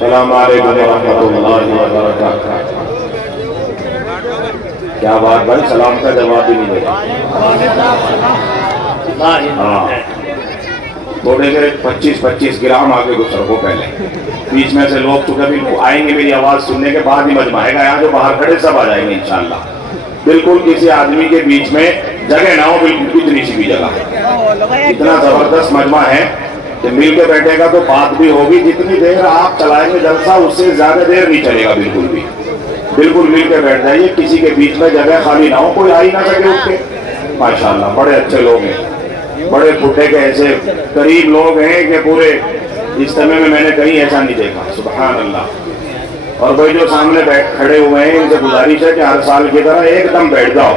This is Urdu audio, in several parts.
السلام علیکم ورحمۃ اللہ وبرکاتہ۔ کیا بات بھائی، سلام کا جواب ہی نہیں دیتا۔ ہاں تھوڑے سے 25 گرام آگے گزر کو پہلے، بیچ میں سے لوگ تو کبھی آئیں گے میری آواز سننے کے بعد ہی مجمع آئے گا، یہاں جو باہر کھڑے سب آ جائیں گے انشاءاللہ۔ بالکل کسی آدمی کے بیچ میں جگہ نہ ہو، بالکل اتنی سی بھی جگہ، اتنا زبردست مجمع ہے کہ مل کے بیٹھے گا تو بات بھی ہوگی۔ جتنی دیر آپ چلائیں گے جلسہ اس سے زیادہ دیر نہیں چلے گا، بالکل بھی۔ بالکل مل کے بیٹھ جائیے، کسی کے بیچ میں جگہ خالی نہ ہو، کوئی آ ہی نہ سکے اٹھ کے۔ ماشاءاللہ بڑے اچھے لوگ ہیں، بڑے پھٹے کے ایسے قریب لوگ ہیں کہ پورے اجتماع میں نے کہیں ایسا نہیں دیکھا، سبحان اللہ۔ اور بھائی جو سامنے کھڑے ہوئے ہیں ان سے گزارش ہے کہ ہر سال کی طرح ایک دم بیٹھ جاؤ،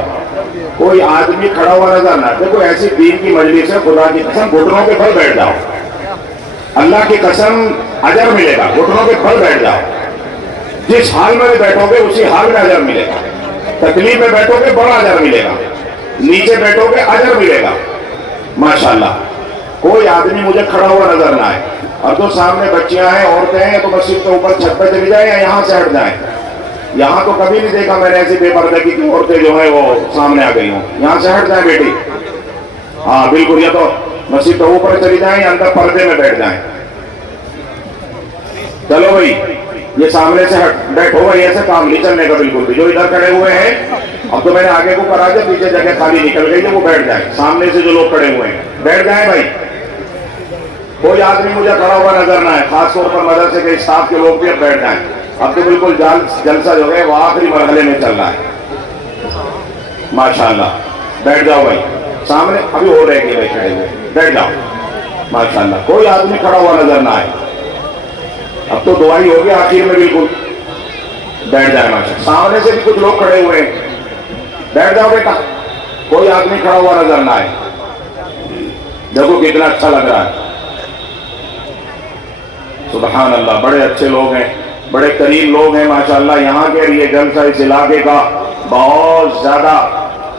کوئی آدمی کھڑا ہوا نظر نہ دیکھو، ایسی دین کی مجلس ہے، خدا کی قسم گھٹنوں کے پھل بیٹھ جاؤ، اللہ کی قسم اجر ملے گا، گھٹنوں کے پھل بیٹھ جاؤ، جس حال میں بیٹھو گے اسی حال میں اجر ملے گا۔ تکلیف میں بیٹھو گے بڑا اجر ملے گا، نیچے بیٹھو گے اجر ملے گا، ماشاءاللہ۔ کوئی آدمی مجھے کھڑا ہوا نظر نہ آئے، اور جو سامنے بچیاں ہیں عورتیں ہیں تو مسجد کے اوپر چھت پہ چلی جائیں یا یہاں سے ہٹ جائیں۔ یہاں تو کبھی نہیں دیکھا میں نے ایسی بے پردگی کی عورتیں جو ہیں وہ سامنے آ گئی ہوں، یہاں سے ہٹ جائیں بیٹی۔ ہاں بالکل، یا تو مسجد کے اوپر چلی جائیں یا اندر پردے میں بیٹھ جائیں۔ چلو بھائی یہ سامنے سے بیٹھو بھائی، ایسے کام نہیں چلنے کا بالکل بھی۔ جو ادھر کھڑے ہوئے ہیں اب تو میں نے آگے کو کرا دیا، پیچھے جگہ خالی نکل گئی ہے، وہ بیٹھ جائیں۔ سامنے سے جو لوگ کھڑے ہوئے ہیں بیٹھ جائیں بھائی، کوئی آدمی مجھے کھڑا ہوا نظر نہ ہے، خاص طور پر مدرسے کے اسٹاف کے لوگ بھی اب بیٹھ جائیں۔ اب تو بالکل جلسہ جو ہے وہ آخری مرحلے میں چل رہا ہے، ماشاءاللہ۔ بیٹھ جاؤ بھائی، سامنے ابھی ہو رہے گی بھائی کھڑے ہوئے، بیٹھ جاؤ ماشاءاللہ، کوئی آدمی کھڑا ہوا نظر نہ آئے۔ اب تو دعائی ہوگی آخر میں، بالکل بیٹھ جائے ماشاءاللہ۔ سامنے سے بھی کچھ لوگ کھڑے ہوئے ہیں، بیٹھ جاؤ بیٹا، کوئی آدمی کھڑا ہوا نظر نہ آئے۔ دیکھو کتنا اچھا لگ رہا ہے، سبحان اللہ۔ بڑے اچھے لوگ ہیں، بڑے قریب لوگ ہیں ماشاءاللہ۔ یہاں کے لیے جلسہ اس علاقے کا بہت زیادہ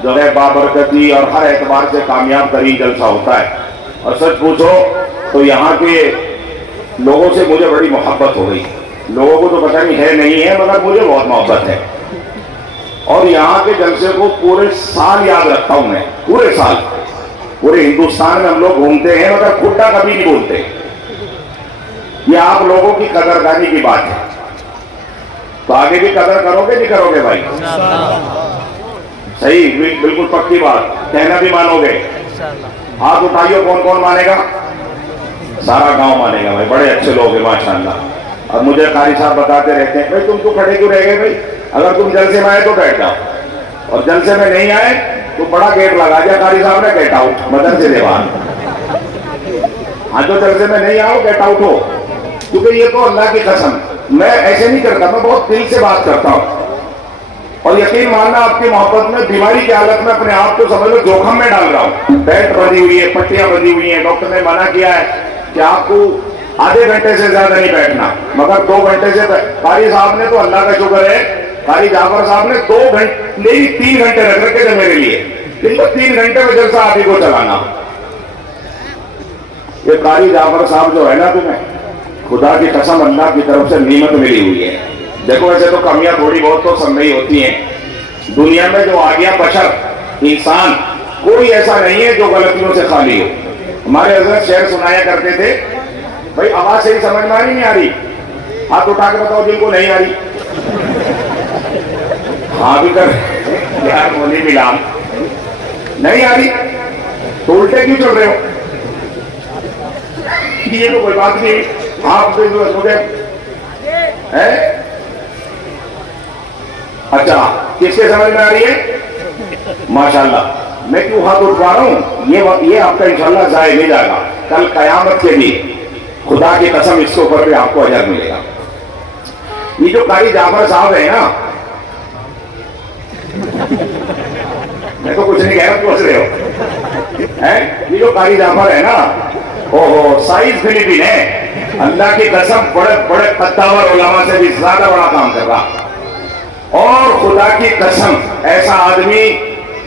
جو ہے بابرکتی اور ہر اعتبار سے کامیاب ترین جلسہ ہوتا ہے۔ اور سچ پوچھو تو یہاں کے لوگوں سے مجھے بڑی محبت ہو گئی۔ لوگوں کو تو پتہ نہیں ہے مگر مجھے بہت محبت ہے، اور یہاں کے جلسے کو پورے سال یاد رکھتا ہوں میں، پورے سال۔ پورے ہندوستان میں ہم لوگ گھومتے ہیں مگر کھڈا کبھی نہیں بولتے۔ یہ آپ لوگوں کی قدردانی کی بات ہے، تو آگے بھی قدر کرو گے نہیں کرو گے بھائی؟ صحیح، بالکل پکی بات، کہنا بھی مانو گے؟ ہاتھ اٹھائیے، کون کون مانے گا؟ سارا گاؤں مانے گا بھائی، بڑے اچھے لوگ ہیں ماشاءاللہ۔ اور مجھے قاری صاحب بتاتے رہتے ہیں بھائی تم تو کھڑے کیوں رہ گئے بھائی، اگر تم جلسے میں آئے تو بیٹھ جاؤ، اور جلسے میں نہیں آئے تو بڑا گیٹ لگا دیا قاری صاحب نے، گیٹ آؤٹ، مدرسے سے باہر۔ ہاں جو جلسے میں نہیں آؤ گیٹ آؤٹ ہو، کیونکہ یہ تو اللہ کی قسم میں ایسے نہیں کرتا، میں بہت دل سے بات کرتا ہوں۔ اور یقین ماننا آپ کی محبت میں بیماری کی حالت میں اپنے آپ کو سمجھ لو جوخم میں ڈال رہا ہوں۔ بیلٹ بندھی ہوئی ہے، پٹیاں بندھی ہوئی ہیں، ڈاکٹر نے منع کیا ہے کہ آپ کو آدھے گھنٹے سے زیادہ نہیں بیٹھنا، مگر 2 گھنٹے سے۔ قاری صاحب نے تو اللہ کا شکر ہے، قاری جعفر صاحب نے 2 گھنٹے نہیں 3 گھنٹے رکھ رکھے تھے میرے لیے، ان کو 3 گھنٹے میں جلسہ آپ ہی کو چلانا۔ یہ قاری جعفر صاحب جو ہے نا، تمہیں خدا کی قسم اللہ کی طرف سے نعمت ملی ہوئی ہے۔ دیکھو ایسے تو کمیاں تھوڑی بہت تو سب میں ہی ہوتی ہیں، دنیا میں جو آ گیا بشر انسان کوئی ایسا نہیں ہے جو غلطیوں سے خالی ہو۔ ہمارے حضرت شعر سنایا کرتے تھے، بھائی آواز صحیح سمجھ میں نہیں آ رہی، ہاتھ اٹھا کے بتاؤ جن کو نہیں آ رہی۔ ہاں بھی کر یار، مونی ملام نہیں آ رہی تو الٹے کیوں چل رہے ہو؟ یہ تو کوئی بات نہیں، آپ مجھے اچھا کس کے سمجھ میں آ رہی ہے؟ ماشاءاللہ۔ میں کیوں ہاتھ اٹھوا رہا ہوں؟ یہ آپ کا انشاءاللہ ضائع نہیں جائے گا، کل قیامت کے بھی خدا کی قسم اس کے اوپر بھی آپ کو اجر ملے گا۔ یہ جو قاری جعفر صاحب ہے نا، میں تو کچھ نہیں کہہ رہا، پوچھ رہے ہو، یہ جو قاری جعفر ہے نا، اوہو سائز فلپین ہے، اللہ کی قسم بڑے بڑے قداور علماء سے بھی زیادہ بڑا کام کر رہا، اور خدا کی قسم ایسا آدمی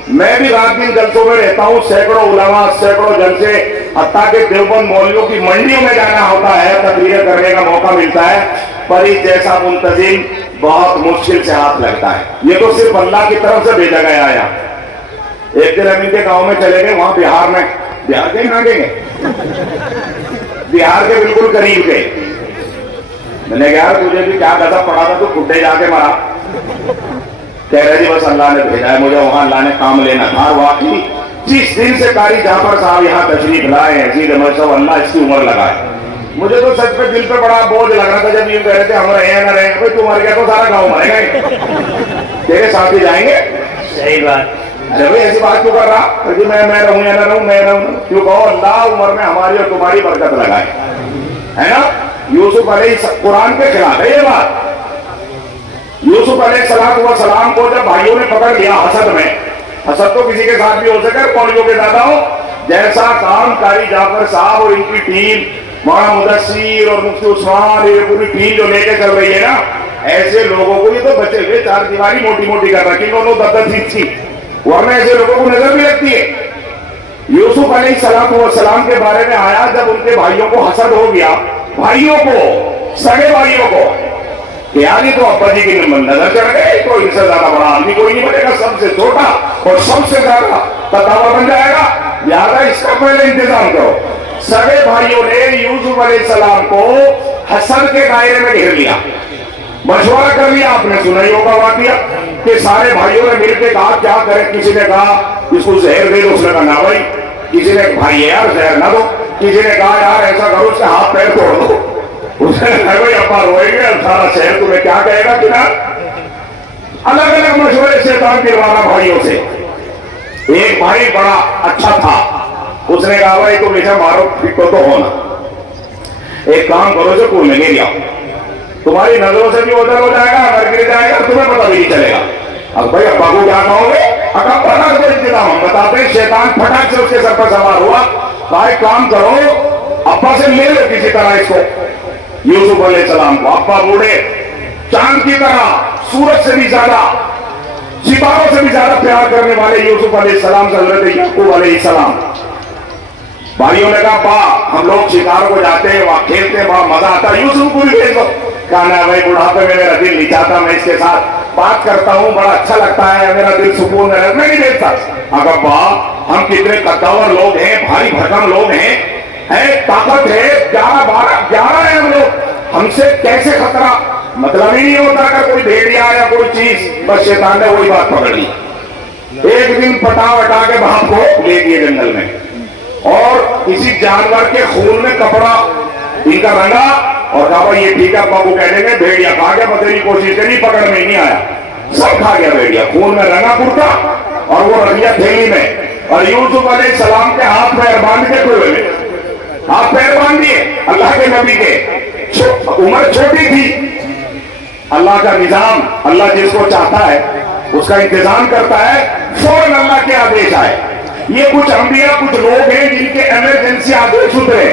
میں بھی رات دن جلسوں میں رہتا ہوں، سینکڑوں علماء، سینکڑوں جلسے، حتیٰ کہ دیوبند مولویوں کی منڈیوں میں جانا ہوتا ہے، تقریر کرنے کا موقع ملتا ہے، پر اس جیسا منتظم بہت مشکل سے ہاتھ لگتا ہے۔ یہ تو صرف اللہ کی طرف سے بھیجا گیا آیا۔ ایک دن ہم ان کے گاؤں میں چلے گئے، وہاں بہار میں، بہار کے کہاں گئے، بہار کے بالکل قریب گئے۔ میں نے کہا تجھے بھی کیا غضب پڑا تھا، تو کھڈے جا کے مرا۔ کہہ رہے جی بس اللہ نے بھیجا ہے مجھے، وہاں اللہ نے کام لینا تھا۔ واقعی جس دن سے قاری جعفر صاحب یہاں تشریف لائے ہیں، عزیز احمد صاحب، اللہ اس کی عمر لگائے۔ مجھے تو سچ پہ دل پہ بڑا بوجھ لگ رہا تھا جب یہ کہہ رہے تھے ہم رہے ہیں نہ رہے ہیں، تو مر گیا تو سارا گاؤں مرے گا، تیرے ساتھ ہی جائیں گے۔ صحیح بات۔ جب ایسی بات کیوں کر رہا کہ میں رہوں یا نہ رہوں، میں رہوں، کیوں کہو اللہ عمر میں ہماری اور تمہاری برکت لگائے، ہے نا۔ یوسف علیہ قرآن کے خلاف ہے یہ بات۔ یوسف علیہ السلام کو جب بھائیوں نے پکڑ لیا حسد میں، حسد تو کسی کے ساتھ بھی ہو سکے، مولویوں کے زیادہ ہو، جیسا کام قاری جعفر صاحب اور ان کی ٹیم، مولانا مدثر اور مفتی عثمان، یہ پوری ٹیم جو لے کے چل رہی ہے نا، ایسے لوگوں کو، یہ تو بچے ہوئے چار دیواری موٹی موٹی کر رکھی، انہوں نے 10 فیٹ تھی، ورنہ ایسے لوگوں کو نظر بھی لگتی ہے۔ یوسف علیہ السلام کے بارے میں آیا جب ان کے بھائیوں کو حسد ہو گیا، بھائیوں کو، سگے بھائیوں کو، کہ یعنی تو ابا جی کی نظر چڑھ گئے، تو ان سے زیادہ بڑا آدمی کوئی نہیں بنے گا، سب سے چھوٹا اور سب سے زیادہ تداور بن جائے گا، لہٰذا اس کا پہلے انتظام کرو۔ سگے بھائیوں نے یوسف علیہ السلام کو حسد کے دائرے میں گھیر لیا، مشورہ کر لیا۔ آپ نے سنا ہی ہوگا واقعہ کہ سارے بھائیوں نے مل کے کہا کیا کرے، کسی نے کہا اس کو زہر دے دو، اس نے کہا نہ بھائی، کسی نے بھائی یار زہر نہ دو، کسی نے کہا یار ایسا کرو اس کے ہاتھ پیر توڑ دو، اس نے کہا بھائی ابا روئے گے، سارا شہر تمہیں کیا کہے گا کہ نا۔ الگ الگ مشورے شیطان دلوانا بھائیوں سے۔ ایک بھائی بڑا اچھا تھا، اس نے کہا بھائی تم اسے مارو پھٹو تو ہونا، ایک کام کرو اسے کنویں میں گر جاؤ، تمہاری نظروں سے بھی ادھر ہو جائے گا، اگر گر جائے گا تمہیں پتہ بھی نہیں چلے گا۔ اب بھائی ابا کو کیا کہو گے، اگر پٹاخ سے انتظام ہم بتاتے ہیں، شیطان پٹاخ سے اس کے سر پر سوار ہوا، کہا ایک کام کرو ابا سے لے لو کسی طرح اس کو، یوسف علیہ السلام کو۔ ابا بوڑھے چاند کی طرح، سورج سے بھی زیادہ، ستاروں سے بھی زیادہ پیار کرنے والے یوسف علیہ السلام سے حضرت یعقوب علیہ السلام۔ بھائیوں نے کہا با ہم لوگ شکار کو جاتے ہیں، وہاں کھیلتے ہیں، وہاں مزہ آتا ہے، یوسف کو بھی بھیج دو۔ کہا نا بھائی بڑھاپے میں میرا دل نہیں چاہتا، میں اس کے ساتھ بات کرتا ہوں بڑا اچھا لگتا ہے، میرا دل سکون میں رہتا، میں نہیں بھیجتا۔ اگر با ہم کتنے قداور لوگ ہیں، بھاری بھرکم لوگ ہیں، طاقت ہے، 11 ہیں ہم لوگ، ہم سے کیسے خطرہ، مطلب ہی نہیں ہوتا کہ کوئی بھیڑیا یا کوئی چیز۔ بس شیطان نے وہی بات پکڑ لی۔ ایک دن پٹا وٹا کے باپ کو لے گئے جنگل میں، اور کسی جانور کے خون میں کپڑا ان کا رنگا، اور کہا بھائی یہ ٹھیک ہے، ابا کو کہہ دیں گے بھیڑیا کھا گیا، بتانے کی کوشش کری، پکڑ میں نہیں آیا، سب کھا گیا بھیڑیا، خون میں رنگا کرتا اور وہ رکھ لیا تھیلی میں، اور یوسف علیہ السلام کے ہاتھ پیر باندھ کے کوئے میں، ہاتھ پیر باندھ دیے اللہ کے نبی کے، عمر چھوٹی تھی۔ اللہ کا نظام، اللہ جس کو چاہتا ہے اس کا انتظام کرتا ہے، فوراً اللہ کے آدیش آئے۔ یہ کچھ انبیاء، کچھ لوگ ہیں جن کے ایمرجنسی آدیش اترے۔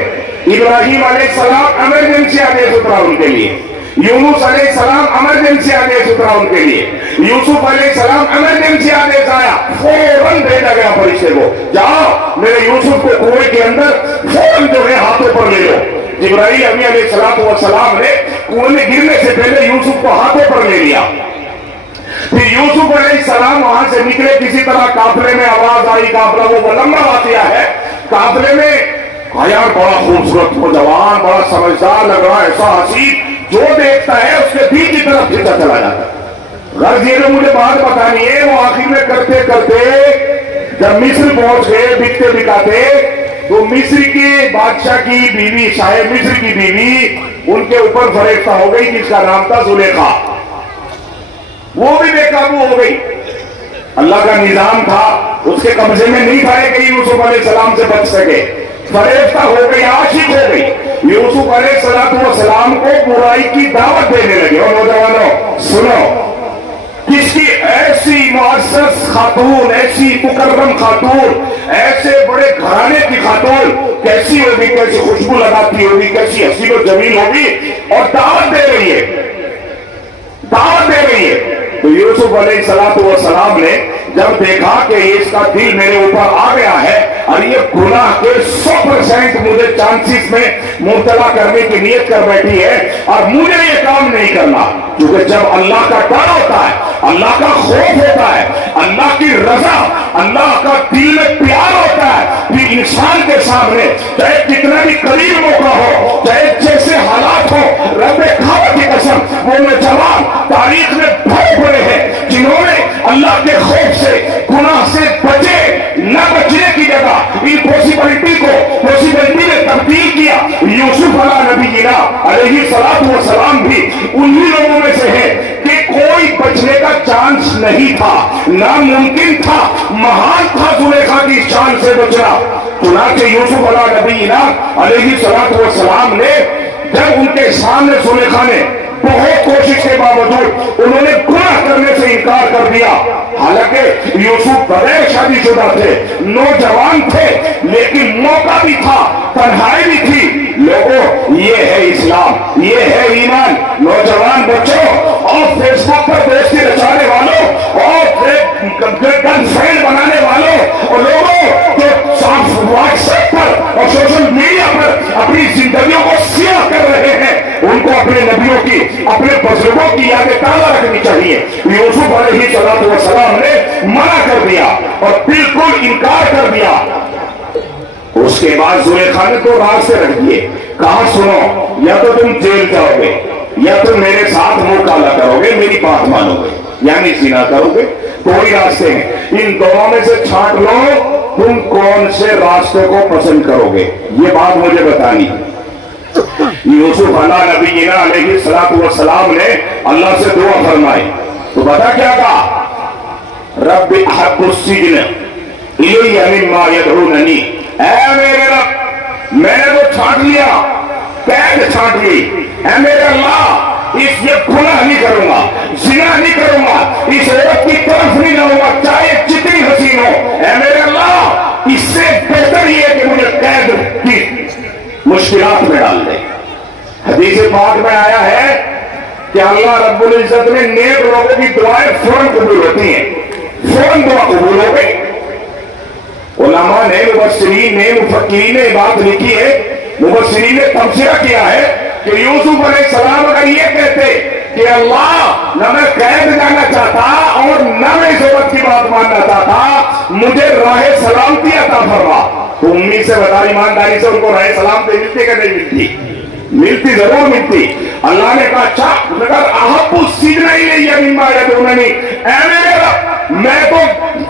ابراہیم علیہ السلام ایمرجنسی آدیش اترا ان کے لیے، یونس علیہ السلام ایمرجنسی آدیش اترا ان کے لیے، یوسف علیہ السلام ایمرجنسی آدیش آیا، فوراً بھیجا گیا فرشتے کو، جاؤ میرے یوسف کو کنویں کے اندر فوراً جو ہے ہاتھوں پر لے لو۔ جبرائیل امین علیہ السلام نے کنویں میں گرنے سے پہلے یوسف کو ہاتھوں پر لے لیا۔ پھر یوسف علیہ السلام وہاں سے نکلے، کسی طرح قافلے میں آواز آئی، قافلہ وہ لمبا واقعہ ہے، قافلے میں یار بڑا خوبصورت نوجوان، بڑا سمجھدار لگ رہا ہے، ایسا حسین، جو دیکھتا ہے اس کے دل کی طرف کھینچا چلا جاتا ہے۔ غرض یہ مجھے بات بتانی ہے، وہ آخر میں کرتے کرتے جب مصر پہنچ گئے، بکتے بکاتے، تو مصر کے بادشاہ کی بیوی، شاہ مصر کی بیوی ان کے اوپر فریفتہ ہو گئی، جس کا نام تھا زلیخا، وہ بھی بے قابو ہو گئی۔ اللہ کا نظام تھا، اس کے قبضے میں نہیں تھا کہ یوسف علیہ السلام سے بچ سکے، فریفتہ ہو گئی، عاشق ہو گئی۔ یوسف علیہ السلام کو برائی کی دعوت دینے لگے۔ اور نوجوانوں سنو، کس کی ایسی معزز خاتون، ایسی مکرم خاتون، ایسے بڑے گھرانے کی خاتون کیسی ہوگی، کیسی خوشبو لگاتی ہوگی، کیسی حسین و جمیل ہوگی، اور دعوت دے رہی ہے، دعوت دے رہی ہے۔ تو یوسف علیہ السلام نے جب دیکھا کہ اس کا دل میرے اوپر آ گیا ہے اور یہ گناہ کے 100% مجھے چانسز میں مبتلا کرنے کی نیت کر بیٹھی ہے اور مجھے یہ کام نہیں کرنا، کیونکہ جب اللہ کا ڈر ہوتا ہے، اللہ کا خوف ہوتا ہے، اللہ کی رضا، اللہ کا دل میں پیار ہوتا ہے، پھر انسان کے سامنے چاہے کتنا بھی قریب موقع ہو، چاہے جیسے حالات ہو، رب کعبہ کی قسم وہ نوجوان تاریخ میں بھرے پڑے ہیں جنہوں نے اللہ کے خوف سے، گناہ سے بچے، نہ بچنے کی جگہ امپوسیبلٹی کو پوسیبلٹی میں تبدیل کیا۔ یوسف علیہ السلام بھی انہی لوگوں میں سے ہے کہ کوئی بچنے کا چانس نہیں تھا، ناممکن تھا، محال تھا زلیخا کی شان سے بچنا۔ چنانچہ یوسف علیہ السلام نے جب ان کے سامنے زلیخا نے بہت کوشش کے باوجود انہوں نے گناہ کرنے سے انکار کر دیا، حالانکہ یوسف بغیر شادی شدہ تھے، نوجوان تھے، لیکن موقع بھی تھا، تنہائی بھی تھی۔ لوگوں، یہ ہے اسلام، یہ ہے ایمان۔ نوجوان بچوں اور فیس بک پر دوستی رچانے والوں اور گرل فرینڈ بنانے والوں اور لوگوں جو واٹس ایپ پر اور سوشل میڈیا پر اپنی زندگیوں کو سیاہ کر رہے ہیں، ان کو اپنے نبیوں کی، اپنے بزرگوں کی یادیں تازہ رکھنی چاہیے۔ یوسف علیہ السلام نے منع کر دیا اور بالکل انکار کر دیا۔ اس کے بعد زلیخا نے تو راستے رکھ دیے، کہا سنو، یا تو تم جیل جاؤ گے یا تم میرے ساتھ منہ کالا کرو گے، میری بات مانو گے، یعنی زنا کرو گے، کوئی راستے ہیں، ان دونوں میں سے چھانٹ لو، تم کون سے راستے کو پسند کرو گے، یہ بات مجھے بتانی۔ یوسف علیہ السلام نے اللہ سے دعا فرمائی تو بتا کیا کہا؟ رب احب السجن الی مما یدعوننی، اے میرے رب، میں نے تو چھانٹ لیا، قید چھانٹ لی، اے میرے اللہ، اس یہ گناہ نہیں کروں گا، زنا نہیں کروں گا، اس عورت کی طرف نہیں جاؤں گا چاہے جتنی حسین ہو، اے میرے اللہ، اس سے بہتر یہ ہے کہ مجھے قید کی مشکلات میں ڈال دے۔ حدیث پاک میں آیا ہے کہ اللہ رب العزت نے نیک لوگوں کی دعائیں فوراً قبول ہوتی ہیں، فوراً دعا قبول ہو گئی۔ علماء نے، مفسرین نے، مفکرین نے بات لکھی ہے، مفسرین نے تبصرہ کیا ہے کہ یوسف علیہ السلام اگر یہ کہتے کہ اللہ نہ میں قید جانا چاہتا اور نہ میں اس عورت کی بات ماننا چاہتا، مجھے راہ سلامتی عطا فرما، تو امید سے بتا، ایمانداری سے ان کو راہ سلامتی ملتی کہ نہیں ملتی؟ ملتی، ضرور ملتی۔ اللہ نے کہا اچھا، مگر احب السجن الی مما یدعوننی، اے میرے رب، میں تو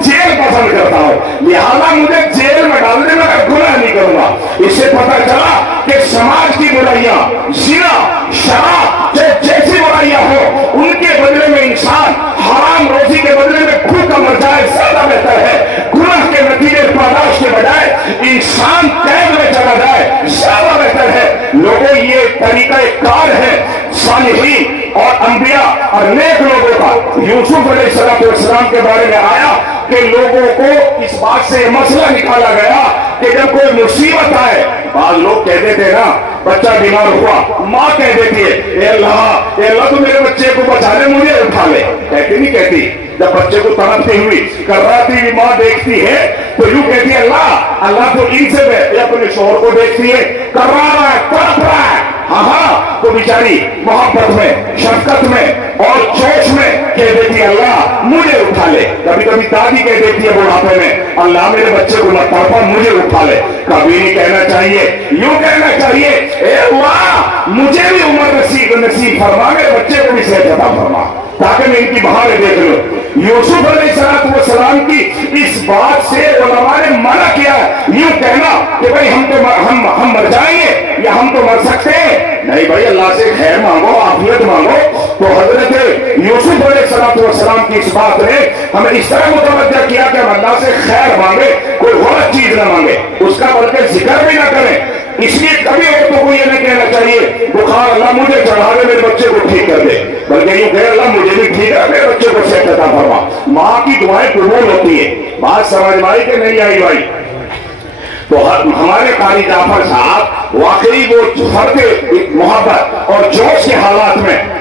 جیل پسند کرتا ہوں، لہذا مجھے جیل میں ڈال دے، میں گناہ نہیں کروں گا۔ اس سے پتہ چلا کہ سماج کی برائیاں، زنا، شراب، جیسی برائیاں ہو، ان کے بدلے میں انسان حرام روزی کے بدلے میں بھوکا مر جائے زیادہ بہتر ہے۔ گناہ کے نتیجے پرداش کے بجائے انسان قید میں چلا جائے زیادہ بہتر ہے۔ لوگوں، یہ طریقہ کار ہے صالحین اور انبیاء اور نیک لوگوں کا۔ یوسف علیہ السلام کے بارے میں آیا کہ لوگوں کو اس بات سے مسئلہ نکالا گیا کہ جب کوئی مصیبت آئے، بعض لوگ کہتے تھے نا، بچہ بیمار ہوا، ماں کہہ دیتی ہے اے اللہ تو میرے بچے کو بچا لے، مجھے اٹھا لے، کہتی نہیں کہتی؟ جب بچے کو تڑپتی ہوئی کرواتی ہوئی ماں دیکھتی ہے تو یوں کہتی ہے اللہ تو ان سے اپنے شوہر کو دیکھتی ہے، کروا رہا ہے، تڑپ رہا ہے، ہاں تو بیچاری محبت میں، شفقت میں اور جوش میں کہہ دیتی ہے اللہ مجھے اٹھا لے۔ کبھی کبھی دادی کہہ دیتی ہے بڑھاپے میں اللہ میرے بچے کو مت تڑپا، مجھے اٹھا لے۔ کبھی نہیں کہنا چاہیے، یوں کہنا چاہیے اے اللہ مجھے بھی عمر نصیب فرما، میرے بچے کو بھی صحت عطا فرما، تاکہ میں ان کی بہاریں دیکھ لوں۔ یوسف علیہ السلام کی اس بات سے علماء نے منع کیا، یوں کہنا کہ بھائی ہم مر جائیں گے یا ہم تو مر سکتے ہیں، نہیں بھائی اللہ سے خیر مانگو، عافیت مانگو۔ تو حضرت یوسف علیہ السلام کی اس بات نے ہمیں اس طرح متوجہ کیا کہ ہم اللہ سے خیر مانگے، کوئی غلط چیز نہ مانگے، اس کا بلکہ ذکر بھی نہ کریں۔ اس لیے کبھی عورتوں کو یہ نہیں کہنا چاہیے بخار اللہ مجھے چڑھا دے، میرے بچے کو ٹھیک کر دے، بلکہ یوں کہ اللہ مجھے بھی ٹھیک ہے، میرے بچے کو صحت عطا فرما۔ ماں کی دعائیں قبول ہوتی ہیں، بات سمجھ میں آئی کہ نہیں آئی بھائی؟ تو ہمارے قاری جعفر صاحب واقعی وہ فرد محبت اور جوش کے حالات میں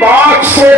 500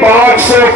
500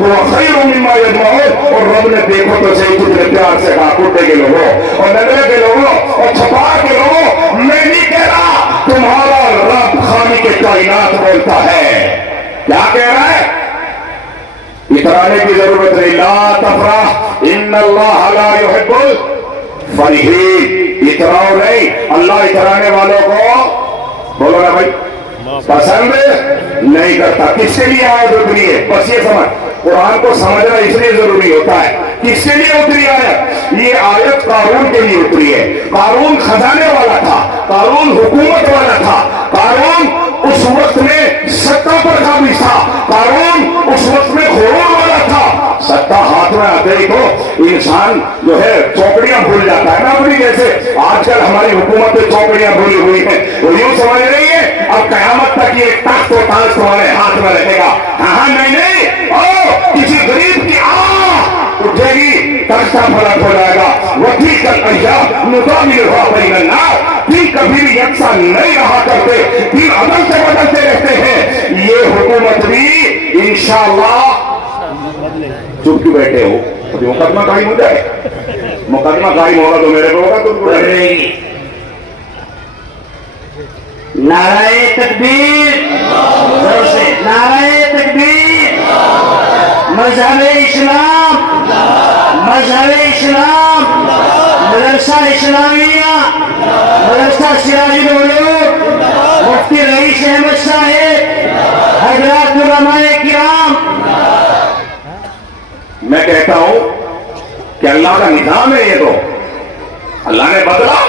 هُوَ خَيْرٌ مِّمَّا يَجْمَعُونَ. اور رب نے دیکھو تو صحیح کتنے پیار سے کہا کٹے کے لوگوں اور نگرے کے لوگوں اور چھپا کے لوگوں میں نہیں کہہ رہا تمہارا رب خالق کائنات بولتا ہے. کیا کہہ رہا ہے؟ اترانے کی ضرورت نہیں. لا تفرح ان اللہ لا يحب الفرحین. اتراؤ نہیں, اللہ اترانے والوں کو بولو نا بھائی پسند نہیں کرتا. کس کے لیے آیت اتری ہے؟ بس یہ سمجھ, قرآن کو سمجھنا اس لیے ضروری ہوتا ہے. کس کے لیے اتری آیت؟ یہ آیت قارون کے لیے اتری ہے. قارون خزانے والا تھا, قارون حکومت والا تھا, قارون اس وقت میں سطح پر قابض تھا, قارون اس وقت میں غرور والا تھا. سطح ہاتھ میں آتے ہی تو انسان جو ہے چوکڑیاں بھول جاتا ہے نا اپنی. جیسے آج کل ہماری حکومت میں چوکڑیاں بھولی ہوئی ہیں, وہ یوں سمجھ رہی ہے اب قیامت تک یہ تخت و تاج تمہارے ہاتھ میں رہے گا. ہاں نہیں, کسی غریب کی اٹھے گی تختہ پلٹ ہو جائے گا. وَتِلْكَ الْأَيَّامُ نُدَاوِلُهَا بَيْنَ النَّاسِ. دن کبھی بھی یکساں نہیں رہا کرتے, دن بدلتے بدلتے رہتے ہیں. یہ حکومت بھی انشاءاللہ. چپ کیوں بیٹھے ہو؟ ابھی مقدمہ قائم ہو جائے. مقدمہ قائم ہوگا تو میرے کو ہوگا, تم کو رہے گی. نعرہ تکبیر, زور سے نعرہ تکبیر. مذہب اسلام, مذہب اسلام, مدرسہ اسلامیہ, مدرسہ سراج العلوم, مفتی رئیس احمد صاحب, حضرات علماء کرام. میں کہتا ہوں کہ اللہ کا نظام ہے. یہ تو اللہ نے بدلا.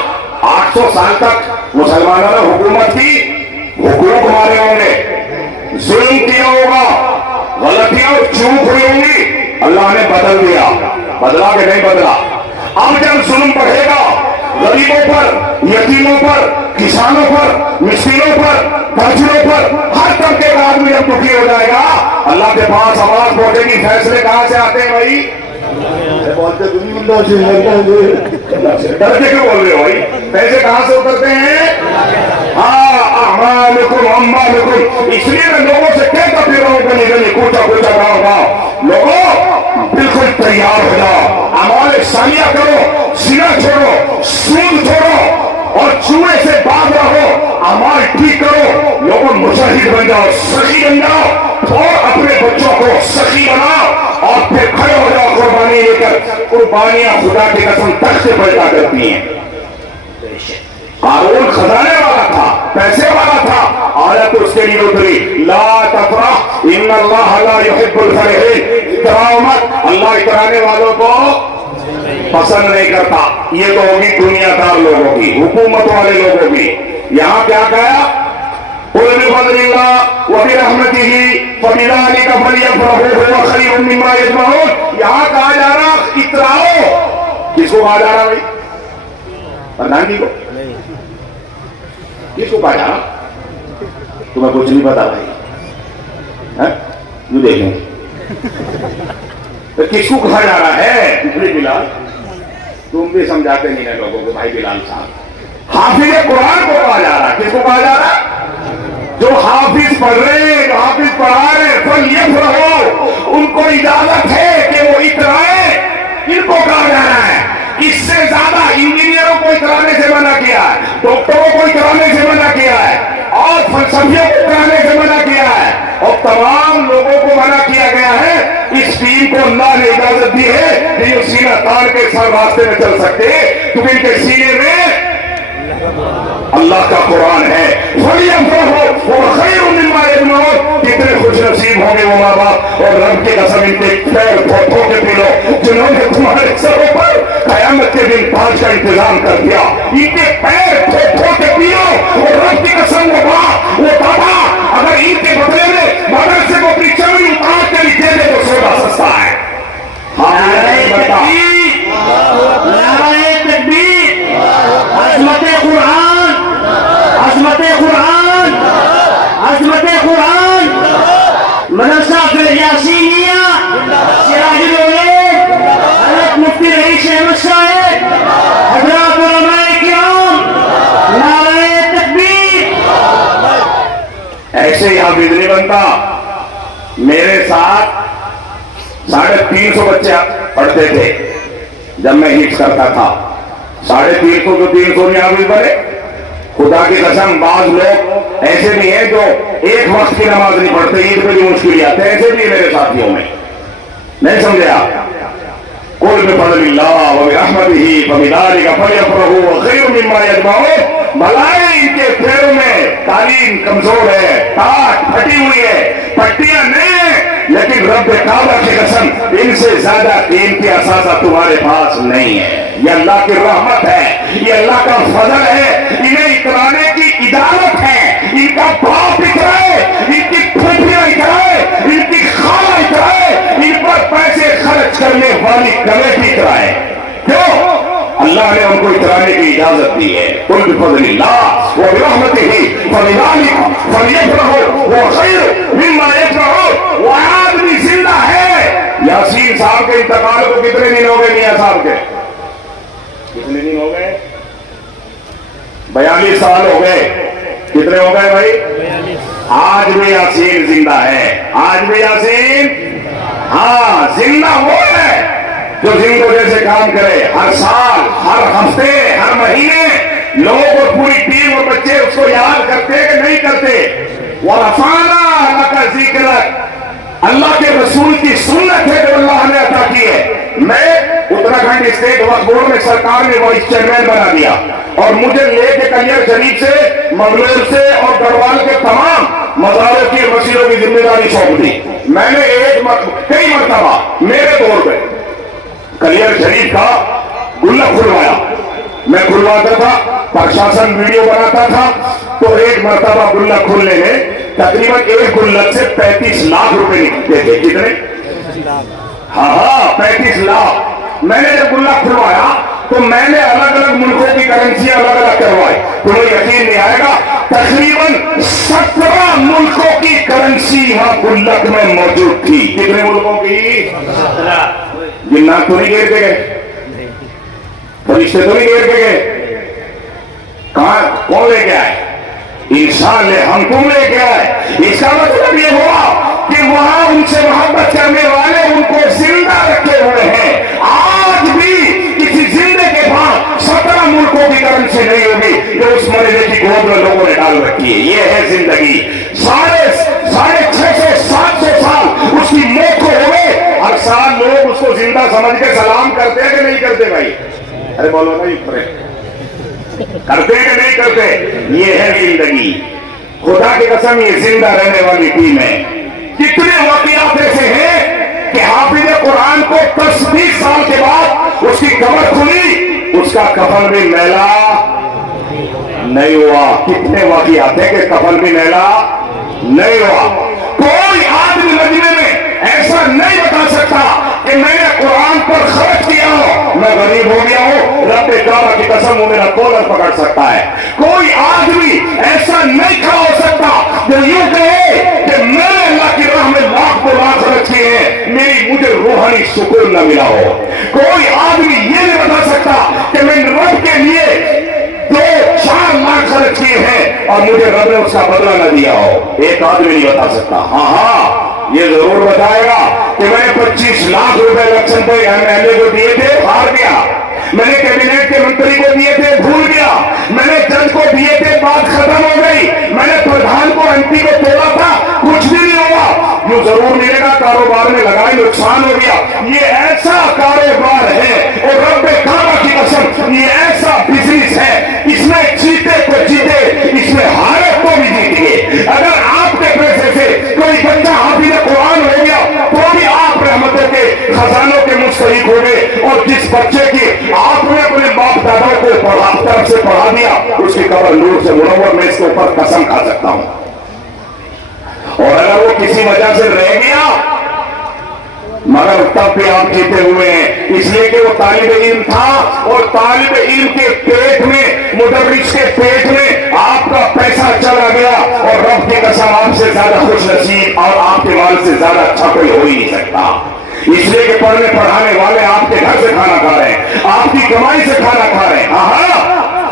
800 سال تک مسلمانوں نے حکومت کی, حقوق مارے ہوں گے, ظلم کیا ہوگا, غلطیاں اور چوک ہوئی ہوں گی. اللہ نے بدل دیا. بدلا کہ نہیں بدلا؟ اب جب ظلم بڑھے گا غریبوں پر, یتیموں پر, کسانوں پر, مسکینوں پر, تاجروں پر, ہر طبقے کا آدمی جب دکھی ہو جائے گا, اللہ کے پاس آواز پہنچے گی. فیصلے کہاں سے آتے ہیں بھائی؟ ڈر کے کیوں بول رہے ہو بھائی؟ پیسے کہاں سے اترتے ہیں؟ اعمالکم اموالکم. اس لیے میں لوگوں سے کہتا پھر رہا ہوں گلی گلی کوچا کوچا گاؤں گاؤں, لوگوں بالکل تیار ہو جاؤ, اعمال صالحہ کرو, زنا چھوڑو, سود چھوڑو اور چوہے سے باز رہو, اعمال ٹھیک کرو, لوگوں مجاہد بن جاؤ, سخی بن جاؤ اور اپنے بچوں کو سخی بناؤ اور پھر کھڑے ہو جاؤ قربانی لے کر. قربانیاں خدا کی قسم تخت سے پلٹا کرتی ہیں. قارون خزانے والا تھا, پیسے والا تھا, آیت اس کے لیے اتری. لا تفرح ان اللہ لا يحب الفرحین. اتراؤ مت, اللہ اترانے والوں کو پسند نہیں کرتا. یہ تو ہوگی دنیا دار لوگوں کی, حکومت والے لوگوں کی. یہاں کیا کہا؟ قل بفضل اللہ وبرحمتہ فبذلک فلیفرحوا هو خیر مما یجمعون. یہاں کہا جا رہا اتراؤ. کس کو کہا جا رہا بھائی؟ پردھان جی کو؟ کس کو کہا جا رہا؟ تمہیں کچھ نہیں پتا بھائی, یوں دیکھیں تو کس کو کہا جا رہا ہے؟ بلال, تم بھی سمجھاتے نہیں ہیں لوگوں کو بھائی. بلال صاحب حافظ قرآن کو کہا جا رہا. کس کو کہا جا رہا؟ جو حافظ پڑھ رہے ہیں, جو حافظ پڑھا رہے ہیں, فلیفرحوا, ان کو اجازت ہے کہ وہ اترائیں. ان کو کہا جا رہا ہے. اس سے زیادہ انجینئروں کو اترانے سے منع کیا ہے, ڈاکٹروں کو اترانے سے منع کیا ہے, اور فلسفیوں کو اترانے سے منع کیا ہے, اور تمام لوگوں کو منع کیا گیا ہے. اس ٹیم کو اللہ نے اجازت دی ہے کہ یہ سینہ تان کے ساتھ راستے میں چل سکتے ہیں, کیونکہ ان کے سینے میں اللہ کا قرآن ہے. کتنے خوش نصیب ہوں گے وہ ماں باپ اور رب کی قسم ان کے پیر دھو کے پی لو جنہوں نے تمہارے سروں پر قیامت کے دن تاج کا انتظام کر دیا. ان کے پیر دھو کے پی لو اور رب کی قسم وہ ماں وہ بابا اگر ان کے بدلے میں مدرسے کو اپنی چمڑی اتار کے دے دے تو سودا سستا ہے. نعرہ تکبیر, عظمت قرآن, عظمت قرآن, عظمت قرآن. مدرسہ فردیاسینیہ, سراج العلوم, حضرت مفتی رئیس احمد صاحب, حضرات علماء کرام, نعرہ تکبیر. ایسے یہاں بجلی بنتا, میرے ساتھ 350 بچے پڑھتے تھے جب میں حفظ کرتا تھا. 350 تو 300 نہیں حافظ بنے. خدا کی قسم بعض لوگ ایسے بھی ہیں جو ایک وقت کی نماز نہیں پڑھتے, عید پہ بھی مشکل آتے ہیں, ایسے بھی میرے ساتھیوں میں. نہیں سمجھے آپ؟ قل بفضل اللہ وبرحمتہ فبذلک فلیفرحوا خیر مما یجمعون. بھلائی ان کے پیروں میں تعلیم کمزور ہے, ٹاٹ پھٹی ہوئی ہے, پٹیاں نہیں, لیکن رب کعبہ کی قسم ان سے زیادہ قیمتی اثاثہ تمہارے پاس نہیں ہے. یہ اللہ کی رحمت ہے, یہ اللہ کا فضل ہے. انہیں اترانے کی اجازت ہے. ان کا باپ اترائے, ان کی پھوپھیاں اترائے, ان کی خالہ اترائے, ان پر پیسے خرچ کرنے والی کمیٹی اترائے. کیوں؟ اللہ نے ان کو اترانے کی اجازت دی ہے. قل بفضل اللہ وبرحمتہ فبذلک فلیفرحوا هو خیر مما یجمعون. وہ آدمی زندہ ہے. یاسین صاحب کے انتقال کو کتنے دن ہو گئے؟ میاں صاحب کے کتنے دن ہو گئے؟ 42 سال ہو گئے. کتنے ہو گئے بھائی؟ آج بھی یاسین زندہ ہے. آج بھی یاسین, ہاں زندہ وہ ہے جو زندوں جیسے کام کرے. ہر سال, ہر ہفتے, ہر مہینے لوگ اور پوری ٹیم اور بچے اس کو یاد کرتے کہ نہیں کرتے. وَرَفَعْنَا لَكَ ذِكْرَكَ. اللہ کے رسول کی سنت ہے جو اللہ نے عطا کی ہے. میں اتراکھنڈ اسٹیٹ وقف بورڈ میں سرکار نے وائس چیئرمین بنا دیا اور مجھے لے کے کلیئر شریف سے, منگلور سے اور گڑھوال کے تمام مزاروں کی مسجدوں کی ذمہ داری سونپ دی. میں نے کئی مرتبہ میرے دور پہ کلیئر شریف کا گلک کھلوایا. میں کھلواتا تھا, پرشاسن ویڈیو بناتا تھا, تو ایک مرتبہ گلک کھلنے میں تقریباً ایک گلک سے 35 لاکھ روپے نکلتے تھے. کتنے؟ ہاں 35 لاکھ. میں نے جب گلک کھلوایا تو میں نے الگ الگ ملکوں کی کرنسی الگ الگ کروائی. تمہیں یقین نہیں آئے گا, تقریباً 17 ملکوں کی کرنسی وہاں گلک میں موجود تھی. کتنے ملکوں کی؟ جنات تو نہیں گھیر کے گئے, فرشتے تو نہیں گھیر کے گئے. کہاں کون لے کے آئے؟ انسان نے, ہم تم لے کے آئے. اس کا مطلب یہ ہوا کہ وہاں ان سے محبت کرنے والے ان کو زندہ رکھے ہوئے ہیں. آج بھی کسی زندے کے بعد 17 ملکوں کی کرنسی نہیں ہوگی جو اس مرنے کی گود میں لوگوں نے ڈال رکھی ہے. یہ ہے زندگی. 650-700 سال اس کی موت کو ہوئے, ہر سال لوگ اس کو زندہ سمجھ کے سلام کرتے ہیں کہ نہیں کرتے بھائی؟ ارے بولو بھائی, کرتے کہ نہیں کرتے؟ یہ ہے زندگی. خدا کی قسم یہ زندہ رہنے والی ٹیم ہے. کتنے واقعات ایسے ہیں کہ حافظ قرآن کو 10-20 سال کے بعد اس کی قبر کھلی, اس کا کفن بھی میلا نہیں ہوا. کتنے واقعات ہیں کہ کفن بھی میلا نہیں ہوا. کوئی آدمی مدینے میں ایسا نہیں بتا سکتا کہ میں نے قرآن پر خرچ کیا ہو, میں غریب ہو گیا ہوں, رب کعبہ کی قسم وہ میرا کالر پکڑ سکتا ہے. کوئی آدمی ایسا نہیں کھڑا ہو سکتا جو یوں کہے کہ میں نے اللہ کی راہ میں لاکھ خرچ کیے ہیں, مجھے روحانی سکون نہ ملا ہو. کوئی آدمی یہ نہیں بتا سکتا کہ میں نے رب کے لیے 2-4 لاکھ خرچ کیے ہیں اور مجھے رب نے اس کا بدلہ نہ دیا ہو. ایک آدمی نہیں بتا سکتا. ہاں یہ ضرور بتائے گا کہ میں نے 25 لاکھ روپے الیکشن پہ MLA کو دیے تھے, ہار گیا. میں نے کیبنٹ کے منتری کو دیے تھے, بھول گیا. میں نے جج کو دیے تھے, بات ختم ہو گئی. میں نے پردھان کو MP کو توڑا تھا, کچھ بھی نہیں ہوا. یوں ضرور ملے گا, کاروبار میں لگائی, نقصان ہو گیا. یہ ایسا کاروبار ہے اور رب کعبہ کی قسم یہ ایسا بزنس ہے, اس میں جیتے تو جیتے, اس میں ہارے تو بھی جیتیے. اگر آپ کے پیسے سے کوئی بچہ حافظ قرآن ہو گیا تو بھی آپ رحمتوں کے خزانوں کے مستحق ہو گئے. اور جس بچے کی آپ نے اپنے باپ دادا کو طرف سے پڑھا دیا اس کی قبر نور سے منور, میں اس کے اوپر قسم کھا سکتا ہوں. اور اگر وہ کسی وجہ سے رہ گیا مگر تب بھی آپ جیتے ہوئے ہیں, اس لیے کہ وہ طالب علم تھا اور طالب علم کے پیٹ میں, مدرس کے پیٹ میں آپ کا پیسہ چلا گیا. اور رب کی قسم آپ سے زیادہ خوش نصیب اور آپ کے مال سے زیادہ اچھا کوئی ہو ہی نہیں سکتا. اس لیے کہ پڑھنے والے آپ کے گھر سے کھانا کھا رہے ہیں, آپ کی کمائی سے کھانا کھا رہے ہیں.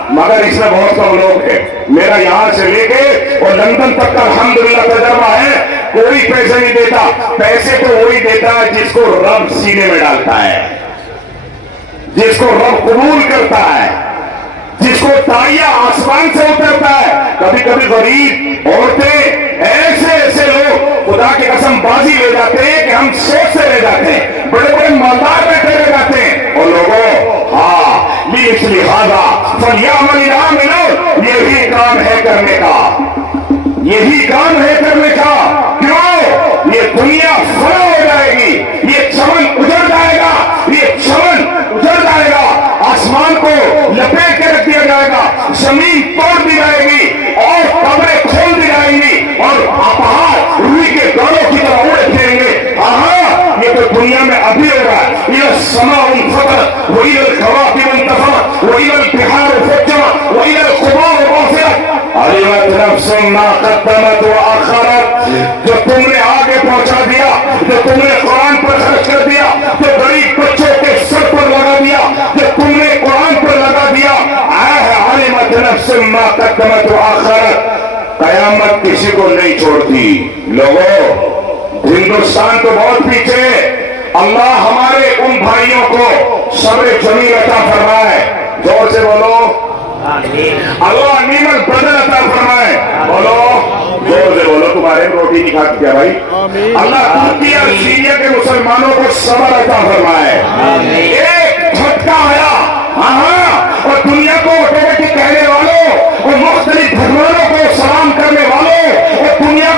مگر اس میں بہت کم لوگ ہیں. میرا یہاں سے لے کے اور لندن تک کا الحمدللہ تجربہ ہے. کوئی پیسے نہیں دیتا. پیسے تو وہی دیتا ہے جس کو رب سینے میں ڈالتا ہے, جس کو رب قبول کرتا ہے, جس کو تائیا آسمان سے اترتا ہے. کبھی کبھی غریب عورتیں, ایسے ایسے لوگ خدا کی قسم بازی لے جاتے ہیں کہ ہم سوچ سے لے جاتے ہیں, بڑے بڑے مالدار بیٹھے لے جاتے ہیں. اور لوگوں ہاں لہذا فلیعمل العاملون, یہی کام ہے کرنے کا, یہی کام ہے کرنے کا. کیوں؟ یہ دنیا فنا ہو جائے گی, یہ چمن اجڑ جائے گا, یہ چمن اجڑ جائے گا, آسمان کو لپیٹ کے رکھ دیا جائے گا, زمین توڑ دی جائے گی اور قبریں کھول دی جائیں گی اور پہاڑ روئی کے دانوں کی طرح اڑے پھریں گے. ہاں یہ تو دنیا میں ابھی ہو رہا ہے. یہ السماء انفطرت وإذا الكواكب انتثرت وإذا البحار فجرت وإذا القبور بعثرت علمت نفس ما قدمت وأخرت. جو تم نے آگے پہنچا دیا, جو تم نے قرآن پر خرچ کر دیا, جو غریب بچوں کے سر پر لگا دیا, جو تم نے قرآن پر لگا دیا, علمت نفس ما قدمت وأخرت. قیامت کسی کو نہیں چھوڑتی. لوگوں ہندوستان تو بہت پیچھے ہے. اللہ ہمارے ان بھائیوں کو صبر جمیل عطا فرمائے. زور سے بولو اللہ نعمت بدل عطا فرمائے. بولو زور سے بولو, تمہارے روٹی نہیں کھاتی کیا بھائی؟ اللہ ترکی اور سیریا کے مسلمانوں کو صبر عطا فرمائے. ایک جھٹکا آیا, ہاں, اور دنیا کو اٹھے کہنے والوں اور مختلف دھرموں کو سلام کرنے والوں اور دنیا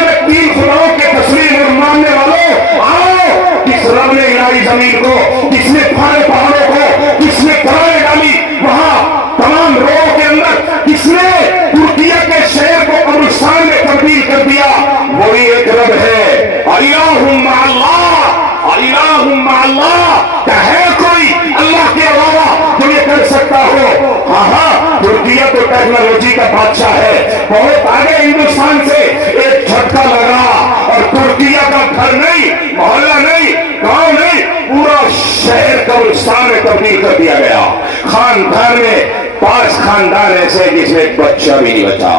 میں 3 خداؤں کے تسلیم اور ماننے والوں, آؤ کس رب نے الہی زمین کو, کس نے پھاڑے پہاڑوں کو, کس نے کڑائیں ڈالی وہاں تمام روڈوں کے اندر, کس نے ترکیہ کے شہر کو قبرستان میں تبدیل کر دیا, وہی ایک رب ہے. الہم اللہ, الہم اللہ. کیا ہے کوئی اللہ کے علاوہ جو یہ کر سکتا ہو؟ ہاں, ترکیہ تو ٹیکنالوجی کا بادشاہ ہے, بہت آگے ہندوستان سے. ایک جھٹکا لگا اور ترکیہ کا گھر نہیں, محلہ نہیں, گاؤں نہیں, پورا شہر قبرستان میں تبدیل کر دیا گیا. خاندان میں 5 خاندان ایسے جس میں ایک بچہ بھی نہیں بچا.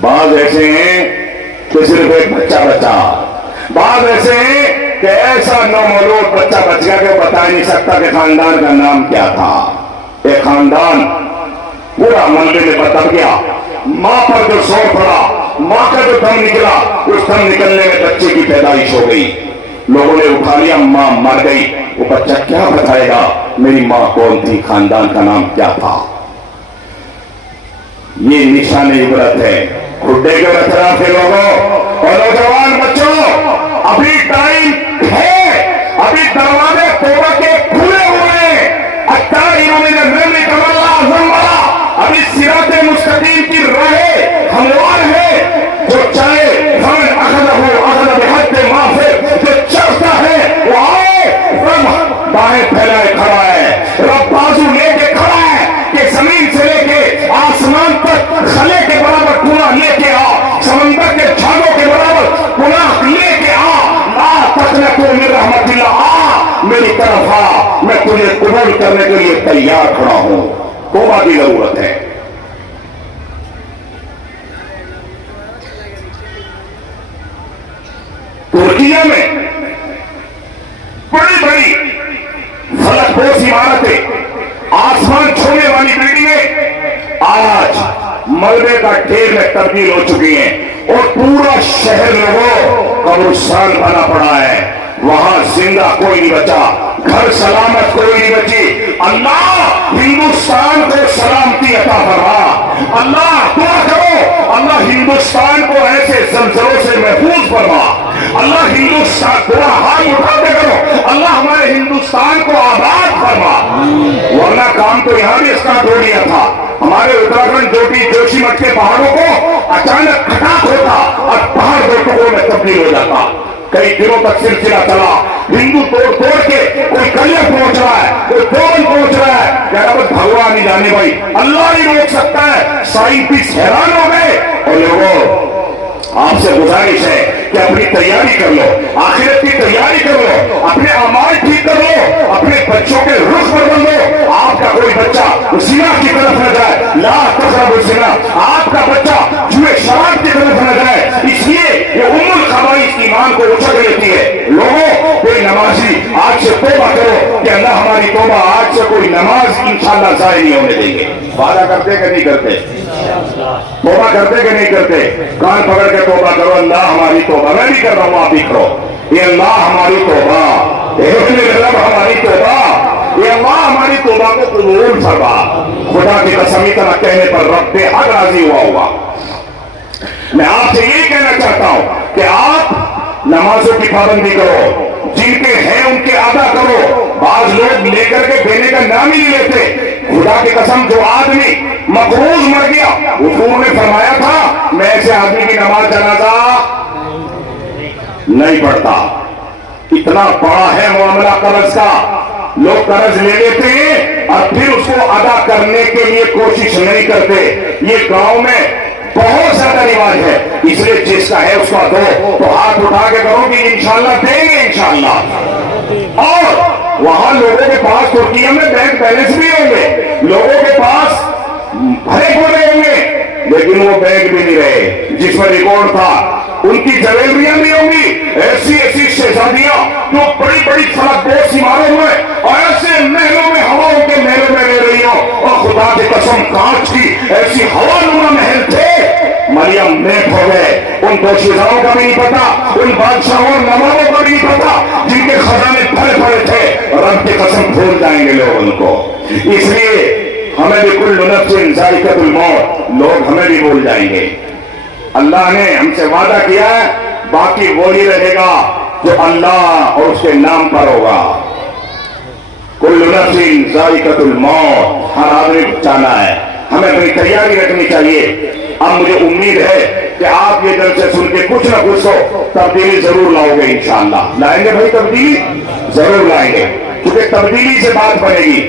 بعض ایسے ہیں کہ صرف ایک بچہ بچا, بعض ایسے ہیں کہ ایسا نومولود بچہ بچ گیا کہ وہ بتا نہیں سکتا کہ خاندان کا نام کیا تھا. ایک خاندان پورا ملبے میں بتر گیا. ماں پر جو سور پڑا, ماں کا جو دم نکلا, اس دم نکلنے میں بچے کی پیدائش ہو گئی. لوگوں نے اٹھا لیا, ماں مر گئی. وہ بچہ کیا بتائے گا میری ماں کون تھی, خاندان کا نام کیا تھا؟ یہ نشان عبرت ہے. کھڈے کے اطراف کے لوگوں اور نوجوان بچوں, ابھی ٹائم ہے, ابھی دروازے توبہ کے کھلے ہوئے ہیں. ابھی صراط مستقیم کی راہیں ہموار ہے. جو چاہے فمن اخذہ بحد مافر, جو چڑھتا ہے وہ آئے. رب باہیں پھیلائے کھڑا ہے, رب بازو لے کے کھڑا ہے کہ زمین سے لے کے آسمان تک خلے کے برابر گناہ لے کے آ, سمندر کے جھاگوں کے برابر گناہ لے کے آ. لا تقنطوا من رحمت اللہ, آ میری طرف آ, میں تجھے قبول کرنے کے لیے تیار کھڑا ہوں. توبہ کی ضرورت ہے. ترکیہ میں بڑی بڑی فلک پوش عمارتیں, آسمان چھونے والی بلڈنگیں آج ملبے کا ڈھیر میں تبدیل ہو چکی ہیں اور پورا شہر لوگوں قبرستان بنا پڑا ہے. وہاں زندہ کوئی نہیں بچا, گھر سلامت کوئی نہیں بچی. اللہ ہندوستان کو سلامتی عطا فرما. اللہ دعا کرو, اللہ ہندوستان کو ایسے زلزلوں سے محفوظ فرما. اللہ ہندوستان, پورا ہاتھ اٹھاتے کرو, اللہ ہمارے ہندوستان کو آباد فرما. ورنہ کام تو یہاں بھی اسٹارٹ ہو گیا تھا. ہمارے اتراکھنڈ جوشی مٹھ کے پہاڑوں کو اچانک کھٹاک ہوتا اور پہاڑ 2 ٹکڑوں میں تبدیل ہو جاتا. کئی دنوں تک سلسلہ چلا. ہندو توڑ کے کوئی کلیہ پہنچ رہا ہے, کوئی پول پہنچ رہا ہے. کہہ رہا بس بھگوان نہیں جانے بھائی, اللہ نہیں روک سکتا ہے. سائنٹسٹ حیران ہو گئے. اور لوگوں آپ سے گزارش ہے کہ اپنی تیاری کر لو، آخرت کی تیاری کر لو، اپنے اعمال ٹھیک کر لو، اپنے بچوں کے رخ بدل لو. آپ کا کوئی بچہ زنا کی طرف نہ جائے، لا تقربوا الزنا. آپ کا بچہ جوئے شراب کی طرف نہ جائے. اس لیے یہ الخبائث ایمان کو اچک لیتی ہے. لوگوں، کوئی نمازی آج سے توبہ کرو کہ اللہ ہماری توبہ آج سے کوئی نماز انشاءاللہ ضائع نہیں ہونے دیں گے. وعدہ کرتے کہ نہیں کرتے؟ توبہ کرتے کہ نہیں کرتے؟ کان پکڑ کے توبہ کرو، اللہ ہماری توبہ. میں بھی کر رہا ہوں، آپ بھی کرو. یہ اللہ ہماری توبہ، رب ہماری توبہ، یہ اللہ ہماری توبہ کو قبول فرما. خدا کی قسم اتنا کہنے پر رب بے حد راضی ہوا ہوگا. میں آپ سے یہ کہنا چاہتا ہوں کہ آپ نمازوں کی پابندی کرو، جن کے ہیں ان کے ادا کرو. بعض لوگ لے کر کے دینے کا نام ہی نہیں لیتے. خدا کی قسم جو آدمی مقروض مر گیا، حضور نے فرمایا تھا میں ایسے آدمی کی نماز جنازہ نہیں پڑھتا. اتنا بڑا ہے معاملہ قرض کا. لوگ قرض لے لیتے ہیں اور پھر اس کو ادا کرنے کے لیے کوشش نہیں کرتے. یہ گاؤں میں بہت زیادہ رواج ہے. اس لیے جس کا ہے اس کا دو، تو ہاتھ اٹھا کے کرو کہ انشاءاللہ دیں گے انشاءاللہ. اور وہاں لوگوں کے پاس ترکیوں میں بینک بیلنس بھی ہوں گے، لوگوں کے پاس بھرے پورے ہوں گے، لیکن وہ بینک بھی نہیں رہے جس میں ریکارڈ تھا. ان کی جویلریاں بھی ہوں گی، ایسی ایسی شہزادیاں جو بڑی بڑی فلک بوس عمارتوں میں اور ایسے محلوں میں ہواؤں کے محلوں میں رہ رہی ہوں. اور خدا کی قسم کانچ کی ایسی ہوا نما محل تھے، مریم نیک ہو گئے. ان دوشیزاؤں کا بھی نہیں پتا، ان بادشاہوں اور نوابوں کا بھی نہیں پتا جن کے خزانے بھرے پڑے تھے. رب کی قسم بھول جائیں گے لوگ ان کو. اس لیے ہمیں بھی کل نفس ذائقۃ الموت، لوگ ہمیں بھی بھول جائیں گے. اللہ نے ہم سے وعدہ کیا ہے باقی وہی رہے گا جو اللہ اور اس کے نام پر ہوگا. کل نفس ذائقۃ الموت، ہر آدمی کو جانا ہے. ہمیں اپنی تیاری رکھنی چاہیے. اب مجھے امید ہے کہ آپ یہ جلسے سن کے کچھ نہ کچھ تو تبدیلی ضرور لاؤ گے انشاءاللہ. لائیں گے بھائی تبدیلی؟ ضرور لائیں گے، کیونکہ تبدیلی سے بات بنے گی.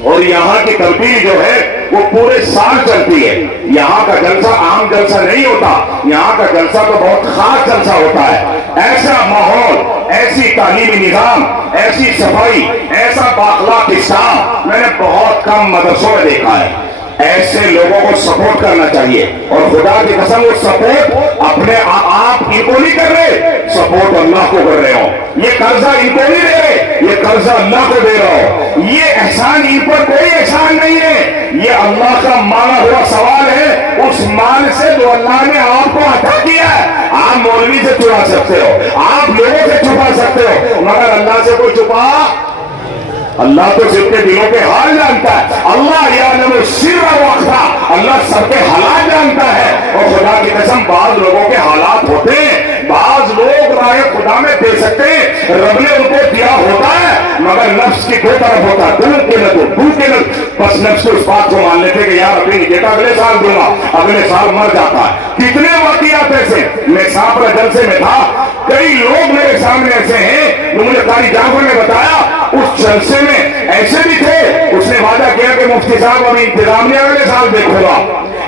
اور یہاں کی تبدیلی جو ہے وہ پورے سال چلتی ہے. یہاں کا جلسہ عام جلسہ نہیں ہوتا، یہاں کا جلسہ تو بہت خاص جلسہ ہوتا ہے. ایسا ماحول، ایسی تعلیمی نظام، ایسی صفائی، ایسا بااخلاق اسٹاف میں نے بہت کم مدرسوں میں دیکھا ہے. ایسے لوگوں کو سپورٹ کرنا چاہیے. اور خدا کی قسم وہ سپورٹ اپنے آپ ان کو نہیں کر رہے، سپورٹ اللہ کو کر رہے ہو. یہ قرضہ ان کو نہیں دے رہے، یہ قرضہ اللہ کو دے رہا ہو. یہ احسان ان پر کوئی احسان نہیں ہے، یہ اللہ کا مانا ہوا سوال ہے اس مال سے جو اللہ نے آپ کو عطا کیا ہے. آپ مولوی سے چرا سکتے ہو، آپ لوگوں سے چھپا سکتے ہو، مگر اللہ سے کوئی چھپا؟ اللہ تو سب کے دلوں کے حال جانتا ہے. اللہ یعلم السر واخفی، اللہ سب کے حالات جانتا ہے. اور خدا کی قسم بعض لوگوں کے حالات ہوتے ہیں، بعض لوگ راہ خدا میں دے سکتے ہیں، رب نے ان کو دیا ہوتا ہے مگر نفس کی دو طرف ہوتا ہے، دو کے نہ دو کے نہ. بس نفس کو اس بات کو مان لیتے کہ یار ابھی نہیں دیتا، اگلے سال دوں گا، اگلے سال مر جاتا ہے. کتنے واقعات ایسے. میں سانپرا جلسے میں تھا، کئی لوگ میرے سامنے ایسے ہیں جو مجھے قاری جعفر نے بتایا اس جلسے میں ایسے بھی تھے. اس نے وعدہ کیا کہ مفتی صاحب ابھی انتظام نہیں، اگلے سال دیکھوں گا.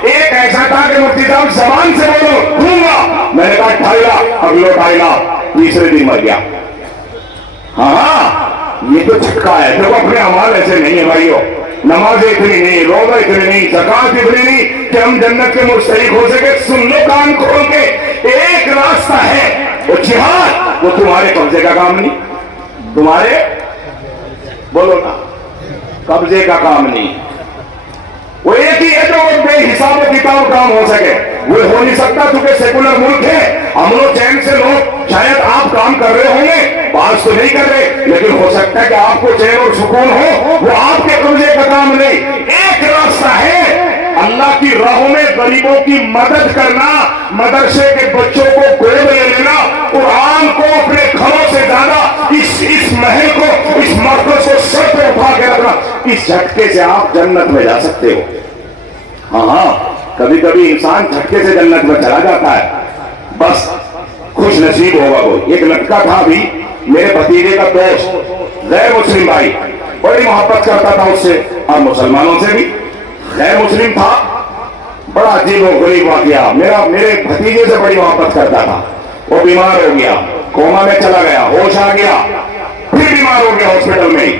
ایک ایسا تھا کہ مفتی صاحب زبان سے بولو دوں گا، میں نے کہا 2.5 لاکھ، اگلے 2.5 لاکھ، تیسرے دن مر گیا. ہاں یہ تو چھٹکا ہے. دیکھو اپنے اعمال ایسے نہیں ہے بھائیو. نماز اتنی نہیں، روزہ اتنی نہیں، زکات اتنی نہیں کہ ہم جنت کے مستحق ہو سکے. سن لو کان کھول کے، ایک راستہ ہے وہ جہاد. وہ تمہارے قبضے کا کام نہیں، تمہارے بولو نا قبضے کا کام نہیں. وہ ایک ہی ہے جو بے حساب و کتاب کام ہو سکے. وہ ہو نہیں سکتا کیونکہ سیکولر ملک ہے، امن و چین سے لوگ شاید آپ کام کر رہے ہوں گے، بات تو نہیں کر رہے، لیکن ہو سکتا ہے کہ آپ کو چین اور سکون ہو، وہ آپ کے قبضے کا کام نہیں. ایک راستہ ہے اللہ کی راہوں میں غریبوں کی مدد کرنا، مدرسے کے بچوں کو گود لے لینا، قرآن کو اپنے گھروں سے زیادہ اس محل کو، اس مرکز کو سر پہ اٹھا کے رکھنا. اس جھٹکے سے آپ جنت میں جا سکتے ہو. ہاں کبھی کبھی انسان جھٹکے سے جنت میں چلا جاتا ہے، بس خوش نصیب ہوگا وہ. ایک لڑکا تھا بھی میرے بھتیجے کا دوست، غیر مسلم بھائی، بڑی محبت کرتا تھا اس سے اور مسلمانوں سے بھی. غیر مسلم تھا، بڑا عجیب و غریب واقعہ. میرے بھتیجے سے بڑی محبت کرتا تھا. وہ بیمار ہو گیا, کوما میں چلا گیا, ہوش آ گیا, پھر بیمار ہو گیا ہاسپٹل میں.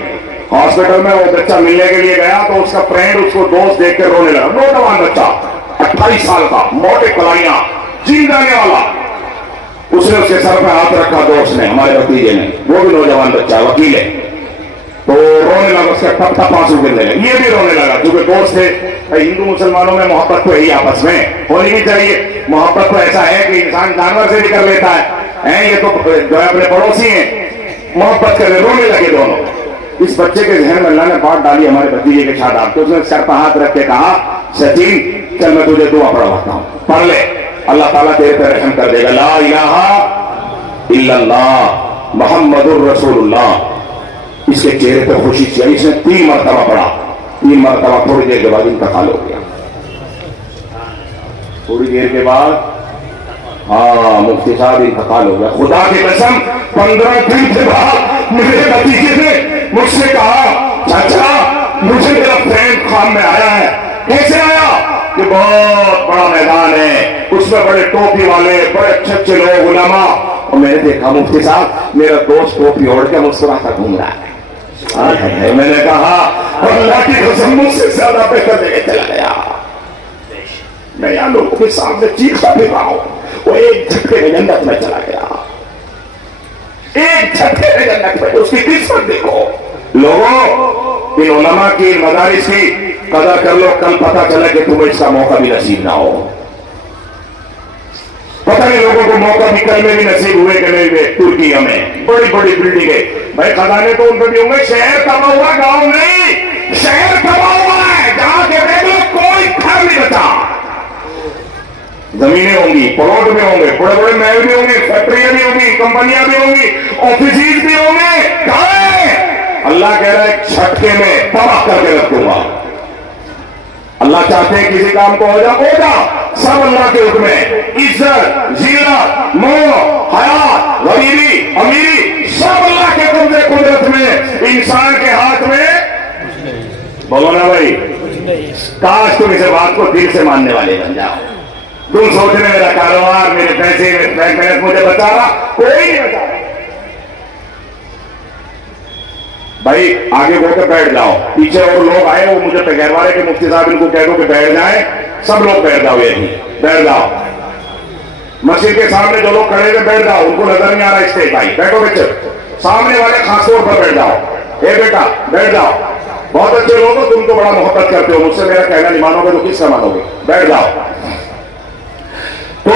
ہاسپٹل میں وہ بچہ ملنے کے لیے گیا تو اس کا فرینڈ اس کو دوست دیکھ کے رونے لگا. نوجوان بچہ 28 سال کا, موٹے کلائیاں, جین رہنے والا. اس نے اس کے سر پہ ہاتھ رکھا دوست نے, ہمارے بھتیجے نے, وہ بھی نوجوان بچہ وکیل ہے, تو رونے لگا, اس کا ٹپ ٹپ آنسو گرنے لگے. یہ بھی رونے لگا کیونکہ دوست تھے. ہندو مسلمانوں میں محبت تو یہی آپس میں ہونی بھی چاہیے. محبت تو ایسا ہے کہ انسان جانور سے بھی کر لیتا ہے, یہ تو جو ہے اپنے پڑوسی ہیں, محبت کرنے. رونے لگے دونوں. اس بچے کے ذہن میں اللہ نے بات ڈالی ہمارے بھتیجے کے شاداب, تو اس نے سر پہ ہاتھ رکھ کے کہا سچین چل میں تجھے دعا پڑھواتا ہوں, پڑھ لے, اللہ تعالیٰ تیرے پہ رحم کر دے گا. لا الہ الا اللہ محمد الرسول اللہ. اس کے چہرے پہ خوشی چاہیے. اس نے 3 مرتبہ پڑھا. 3 مرتبہ, تھوڑی دیر کے بعد انتقال ہو گیا. تھوڑی دیر کے بعد مفتی صاحب انتقال ہو گیا. خدا کی قسم 15 دن کے بعد میرے بھتیجے نے مجھ سے کہا چاچا مجھے میرا فرینڈ خان میں آیا ہے. کیسے آیا؟ کہ بہت بڑا میدان ہے, اس میں بڑے ٹوپی والے, بڑے اچھے اچھے لوگ, علماء. اور میں نے دیکھا مفتی صاحب میرا دوست ٹوپی اوڑھ کے مسکراتا گھوم رہا ہے. میں نے کہا اللہ کی قسم مجھ سے زیادہ بہتر جگہ چلا گیا. میں یہاں لوگوں کے سامنے چیختا پھر رہا ہوں, وہ ایک جھٹکے میں جنت میں چلا گیا. ایک جھٹکے میں جنت میں. اس کی قسمت دیکھو. لوگوں ان علماء کی, ان مدارس کی قدر کر لو. کل پتہ چلا کہ تمہیں اس کا موقع بھی نصیب نہ ہو. پتہ نہیں لوگوں کو موقع بھی کل میں بھی نصیب ہوئے کہ نہیں ہوئے. ترکی میں بڑی بڑی بلڈنگیں, بھائی خزانے تو ان پہ بھی ہوں گے. شہر تباہ ہوا, گاؤں نہیں, شہر تباہ ہوا ہے. جہاں کے دیکھ لو کوئی گھر نہیں بچا. زمینیں ہوں گی, پلاٹ بھی ہوں گے, بڑے بڑے محل بھی ہوں گے, فیکٹریاں بھی ہوں گی, کمپنیاں بھی ہوں گی, آفیسز بھی ہوں گے. کہاں ہے؟ اللہ کہہ رہا ہے ایک جھٹکے میں تباہ کر کے رکھ دوں گا. اللہ چاہتے ہیں کسی کام کو ہو جا, سب اللہ کے حکم ہے. عزت, زینت, موت, حیات, غریبی, امیری, سب اللہ کے قبضے قدرت میں, انسان کے ہاتھ میں. بولو نا بھائی, کاش تم اس بات کو دل سے ماننے والے بن جاؤ. تم سوچ رہے میرا کاروبار, میرے پیسے, میرے بینک بیلنس مجھے بچا رہا, کوئی نہیں بچا رہا. بھائی آگے ہو کے بیٹھ جاؤ. پیچھے اور لوگ آئے, وہ مجھے کہلوا کہ مفتی صاحب ان کو کہہ دو کہ بیٹھ جائیں. سب لوگ بیٹھ جاؤ, یہی بیٹھ جاؤ. مسجد کے سامنے جو لوگ کھڑے ہوئے بیٹھ جاؤ, ان کو نظر نہیں آ رہا اسٹیج. بھائی بیٹھو بچے, سامنے والے خاص طور پر بیٹھ جاؤ. اے بیٹا بیٹھ جاؤ. بہت اچھے لوگ ہو, تم تو بڑا محبت کرتے ہو مجھ سے, میرا کہنا نہیں مانو گے تو کس کا مانو گے. بیٹھ جاؤ. تو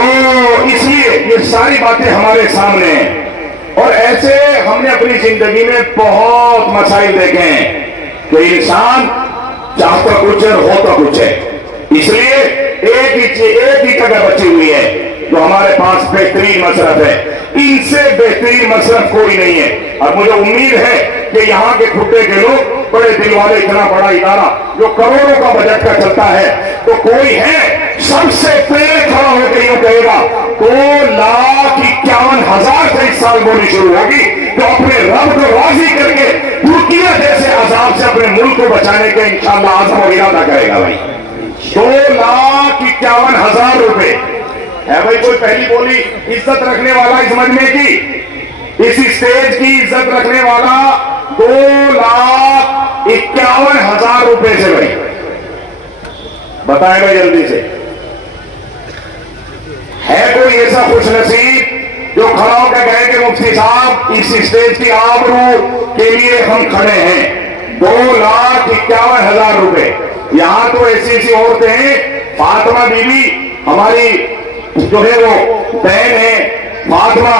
اس لیے یہ ساری باتیں ہمارے سامنے ہیں. اور ایسے ہم نے اپنی زندگی میں بہت مسائل دیکھے ہیں کہ انسان چاہتا کچھ ہے, ہوتا کچھ ہے. اس لیے ایک ہی جگہ بچی ہوئی ہے جو ہمارے پاس بہترین مصرف ہے. ان سے بہترین مصرف کوئی نہیں ہے. اور مجھے امید ہے کہ یہاں کے کھٹے کے لوگ, بڑے دل والے, اتنا بڑا ادارہ جو کروڑوں کا بجٹ کا چلتا ہے, تو کوئی ہے سب سے پہلے کھڑا ہو کے یوں کہے گا 2,51,000 سے اس سال بولی شروع ہوگی, تو اپنے رب کو راضی کر کے ترکیہ جیسے عذاب سے اپنے ملک کو بچانے کے انشاءاللہ عزم و ارادہ کرے گا. بھائی 2,51,000 روپے ہے. بھائی کوئی پہلی بولی عزت رکھنے والا اس مجمع کی, اس اسٹیج کی عزت رکھنے والا 2,51,000 روپے سے. بھائی بتائیں بھائی جلدی سے, ہے کوئی ایسا خوش نصیب جو کھڑا ہو کے کہے کہ مفتی صاحب اس اسٹیج کی آبرو کے لیے ہم کھڑے ہیں. 2,51,000 روپے. یہاں تو ایسی ایسی عورتیں ہیں, فاطمہ بی بی ہماری جو ہے وہ بہن ہے, فاطمہ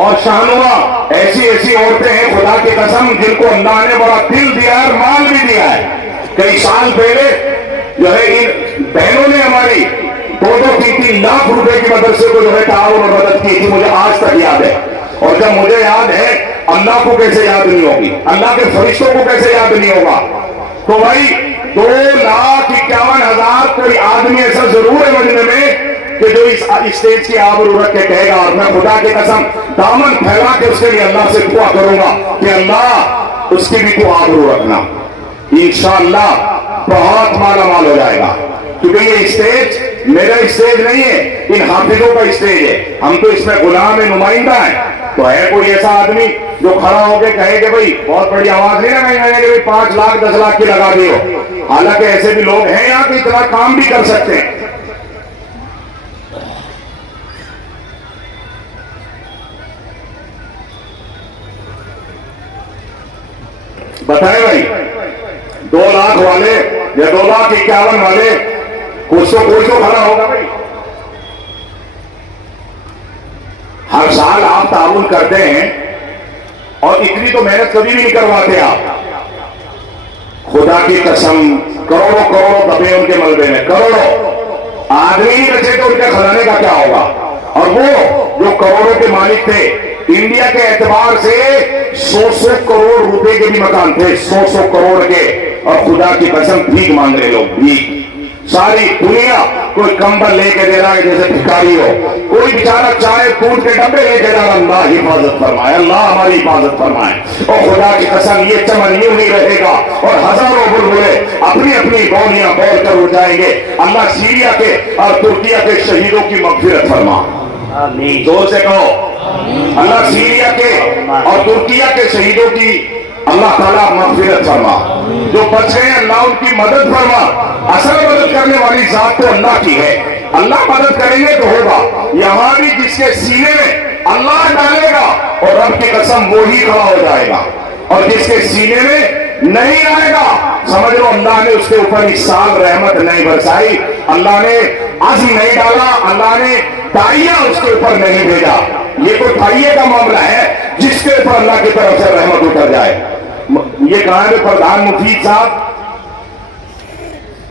اور شاہنما, ایسی ایسی عورتیں ہیں خدا کی قسم جن کو اللہ نے بڑا دل دیا ہے, مال بھی دیا ہے. کئی سال پہلے جو ہے ان بہنوں نے ہماری 2-3 لاکھ روپے کی مدرسے کو جو ہے تعاون اور مدد کی تھی. مجھے آج تک یاد ہے. اور جب مجھے یاد ہے, اللہ کو کیسے یاد نہیں ہوگی, اللہ کے فرشتوں کو کیسے یاد نہیں ہوگا. تو بھائی 2,51,000 کوئی آدمی ایسا ضرور ہے مجمع میں کہ جو اس اسٹیج کی آبرو رکھ کے کہے گا. اور میں خدا کی قسم دامن پھیلا کے اس کے لیے اللہ سے دعا کروں گا کہ اللہ اس کی بھی تو آبرو رکھنا. انشاءاللہ بہت مالا مال ہو جائے گا, کیونکہ یہ اسٹیج میرا اسٹیج نہیں ہے، ان حافظوں کا اسٹیج ہے، ہم تو اس میں غلام نمائندہ ہیں۔ تو ہے کوئی ایسا آدمی جو کھڑا ہو کے کہے کہ بھائی بہت بڑی آواز نہیں لگائی میں نے کہ 5 لاکھ 10 لاکھ کی لگا دی ہو، حالانکہ ایسے بھی لوگ ہیں یہاں کہ اتنا کام بھی کر سکتے ہیں۔ بتائیں بھائی 2 لاکھ والے یا 2,51,000 والے کچھ تو کھڑا ہوگا بھائی۔ ہر سال آپ تعاون کرتے ہیں اور اتنی تو محنت کبھی بھی نہیں کرواتے آپ، خدا کی قسم کروڑوں کروڑوں دبے ان کے ملبے میں، کروڑوں آدمی ہی بچے تو ان کے کھلانے کا کیا ہوگا۔ اور وہ جو کروڑوں کے مالک تھے انڈیا کے اعتبار سے 100 کروڑ روپے کے بھی مکان تھے، 100 کروڑ کے، اور خدا کی قسم بھیک مانگ رہے لوگ، بھیک۔ ساری دنیا کوئی کمبل لے کے دے رہا ہے جیسے بھکاری ہو، کوئی بیچارہ چائے دودھ کے ڈبے لے کے جا رہا۔ اللہ حفاظت فرمائے، اللہ ہماری حفاظت فرمائے۔ اور خدا کی قسم یہ چمن یوں ہی رہے گا اور ہزاروں بلبلے اپنی اپنی بولیاں بول کر اڑ جائیں گے۔ اللہ سیریا کے اور ترکیہ کے شہیدوں کی مغفرت فرما، زور سے کہو اللہ سیریا کے اور ترکیہ کے شہیدوں کی اللہ تعالیٰ مغفرت فرما، جو بچ گئے اللہ ان کی مدد فرما۔ اصل مدد کرنے والی ذات تو اللہ کی ہے، اللہ مدد کریں گے تو ہوگا۔ یہاں بھی جس کے سینے میں اللہ ڈالے گا اور رب کی قسم وہی کھڑا ہو جائے گا، اور جس کے سینے میں نہیں آئے گا سمجھ لو اللہ نے اس کے اوپر اس سال رحمت نہیں برسائی، اللہ نے عزم نہیں ڈالا، اللہ نے داعیہ اس کے اوپر نہیں بھیجا۔ یہ کوئی داعیے کا معاملہ ہے جس کے اوپر اللہ کی طرف سے رحمت اتر جائے۔ یہ کہا ہے پردھان مفید صاحب،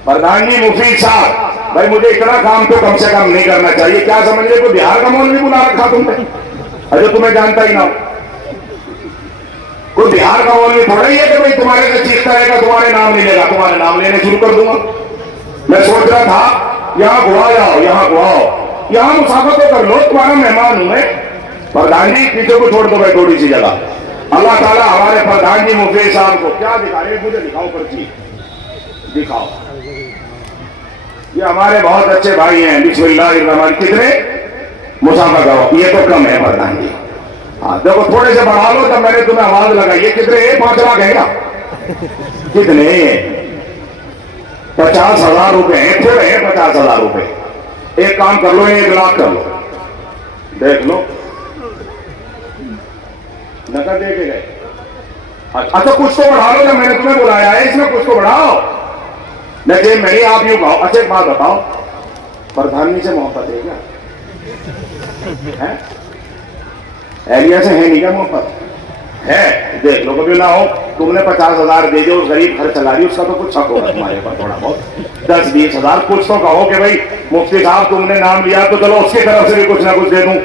پردھان جی مفید صاحب، بھائی مجھے اتنا کام تو کم سے کم نہیں کرنا چاہیے، کیا سمجھ لے تو بہار کا مولوی بلا رکھا تم نے، اجے تمہیں جانتا ہی نہ ہو۔ کوئی بہار کا مولوی تھوڑا ہی ہے کہ بھائی تمہارے سے چیختا رہے گا تمہارے نام نہیں لے گا، تمہارے نام لینے شروع کر دوں گا۔ میں سوچ رہا تھا یہاں گوا جاؤ، یہاں گواؤ، یہاں مسافر تو کر لو، تمہارا مہمان ہوں میں۔ پردھان جی پیچھے کو چھوڑ دو بھائی تھوڑی سی جگہ۔ اللہ تعالیٰ ہمارے پردھان جی مفید صاحب کو کیا دکھائے، مجھے دکھاؤ پرچی دکھاؤ۔ یہ ہمارے بہت اچھے بھائی ہیں، بسم اللہ الرحمن۔ کتنے مسافر گاؤ، یہ تو کم ہے پردھان جی، ہاں دیکھو تھوڑے سے بڑھا لو، جب میں نے تمہیں آواز لگائی یہ کتنے 5 لاکھ ہے گا، کتنے 50,000 روپے ہیں، تھوڑے ہیں 50,000 روپے۔ ایک کام کر لو 1 لاکھ کر لو، دیکھ لو نقد دے کے گئے۔ اچھا کچھ تو بڑھا لو، جب میں نے تمہیں بلایا ہے اس میں کچھ تو بڑھاؤ، لیکن میں آپ یوں کہو۔ اچھا ایک بات بتاؤ، پردھان جی سے محبت ہے کیا؟ اہلیہ سے ہے نہیں کیا محبت؟ ہے، دیکھ لو کبھی نہ ہو تم نے 50,000 دے دو، غریب گھر چلا رہی، اس کا تو کچھ حق ہوگا تمہارے اوپر تھوڑا بہت، 10-20,000 کچھ تو کہو کہ بھائی مفتی صاحب تم نے نام لیا تو چلو اس کی طرف سے بھی کچھ نہ کچھ دے دوں،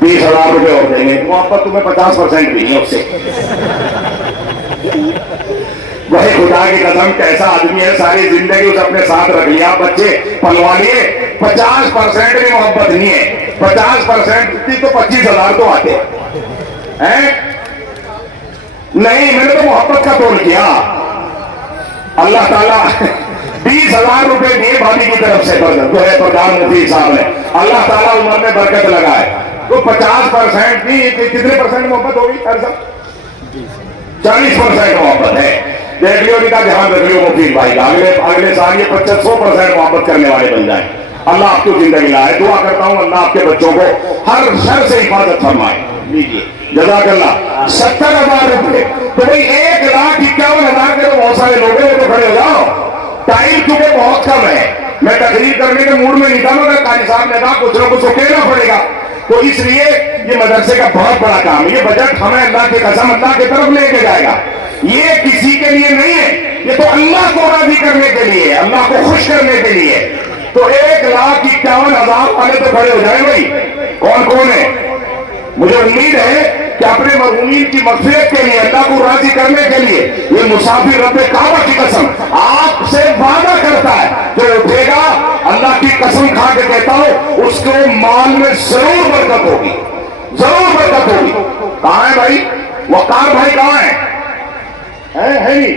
20,000 روپے اور دیں گے، محبت تمہیں 50% بھی ہے اس سے۔ وہی خدا کی قسم کیسا آدمی ہے، ساری زندگی اس اپنے ساتھ رکھ لیا، بچے پلوا لیے، 50% بھی محبت نہیں ہے، 50% تھی تو 25,000 تو آتے ہیں۔ نہیں میں نے تو محبت کا تول کیا، اللہ تعالیٰ 20,000 روپے دیے بھابھی کی طرف سے جو ہے پردھان مفتی صاحب نے، اللہ تعالیٰ عمر میں برکت لگائے، تو 50% نہیں، کتنے پرسنٹ محبت ہوگی ہر سب؟ 40% محبت ہے۔ دیکھ لیو نہیں کا دھیان رکھ لیو مفید بھائی کا، اگلے سال یہ 100% محبت کرنے والے بن جائیں۔ اللہ آپ کو زندگی لائے، دعا کرتا ہوں اللہ آپ کے بچوں کو ہر شر سے حفاظت فرمائے۔ لیجیے جزاک اللہ۔ 70,000 روپے تو بھائی 1,51,000 کے تو بہت سارے لوگ ہیں، تو کھڑے ہو جاؤ، ٹائم کیونکہ بہت کم ہے، میں تقریر کرنے کے موڈ میں نہیں تھا، مگر قاری صاحب نے کہا کچھ نہ کچھ کہنا پڑے گا، تو اس لیے یہ مدرسے کا بہت بڑا کام ہے، یہ بجٹ ہمیں اللہ کی قسم اللہ کی طرف لے کے جائے گا، یہ کسی کے لیے نہیں ہے، یہ تو اللہ کو راضی کرنے کے لیے، اللہ کو خوش کرنے کے لیے۔ تو 1,51,000 والے تو کھڑے ہو جائیں بھائی، کون کون ہے؟ مجھے امید ہے کہ اپنے مرحومین کی مغفرت کے لیے، اللہ کو راضی کرنے کے لیے، یہ مسافر رب کعبہ کی قسم آپ سے وعدہ کرتا ہے، جو اٹھے گا اللہ کی قسم کھا کے کہتا ہوں اس کو مال میں ضرور برکت ہوگی، ضرور برکت ہوگی۔ کہاں ہے بھائی وقار بھائی، کہاں ہے نہیں؟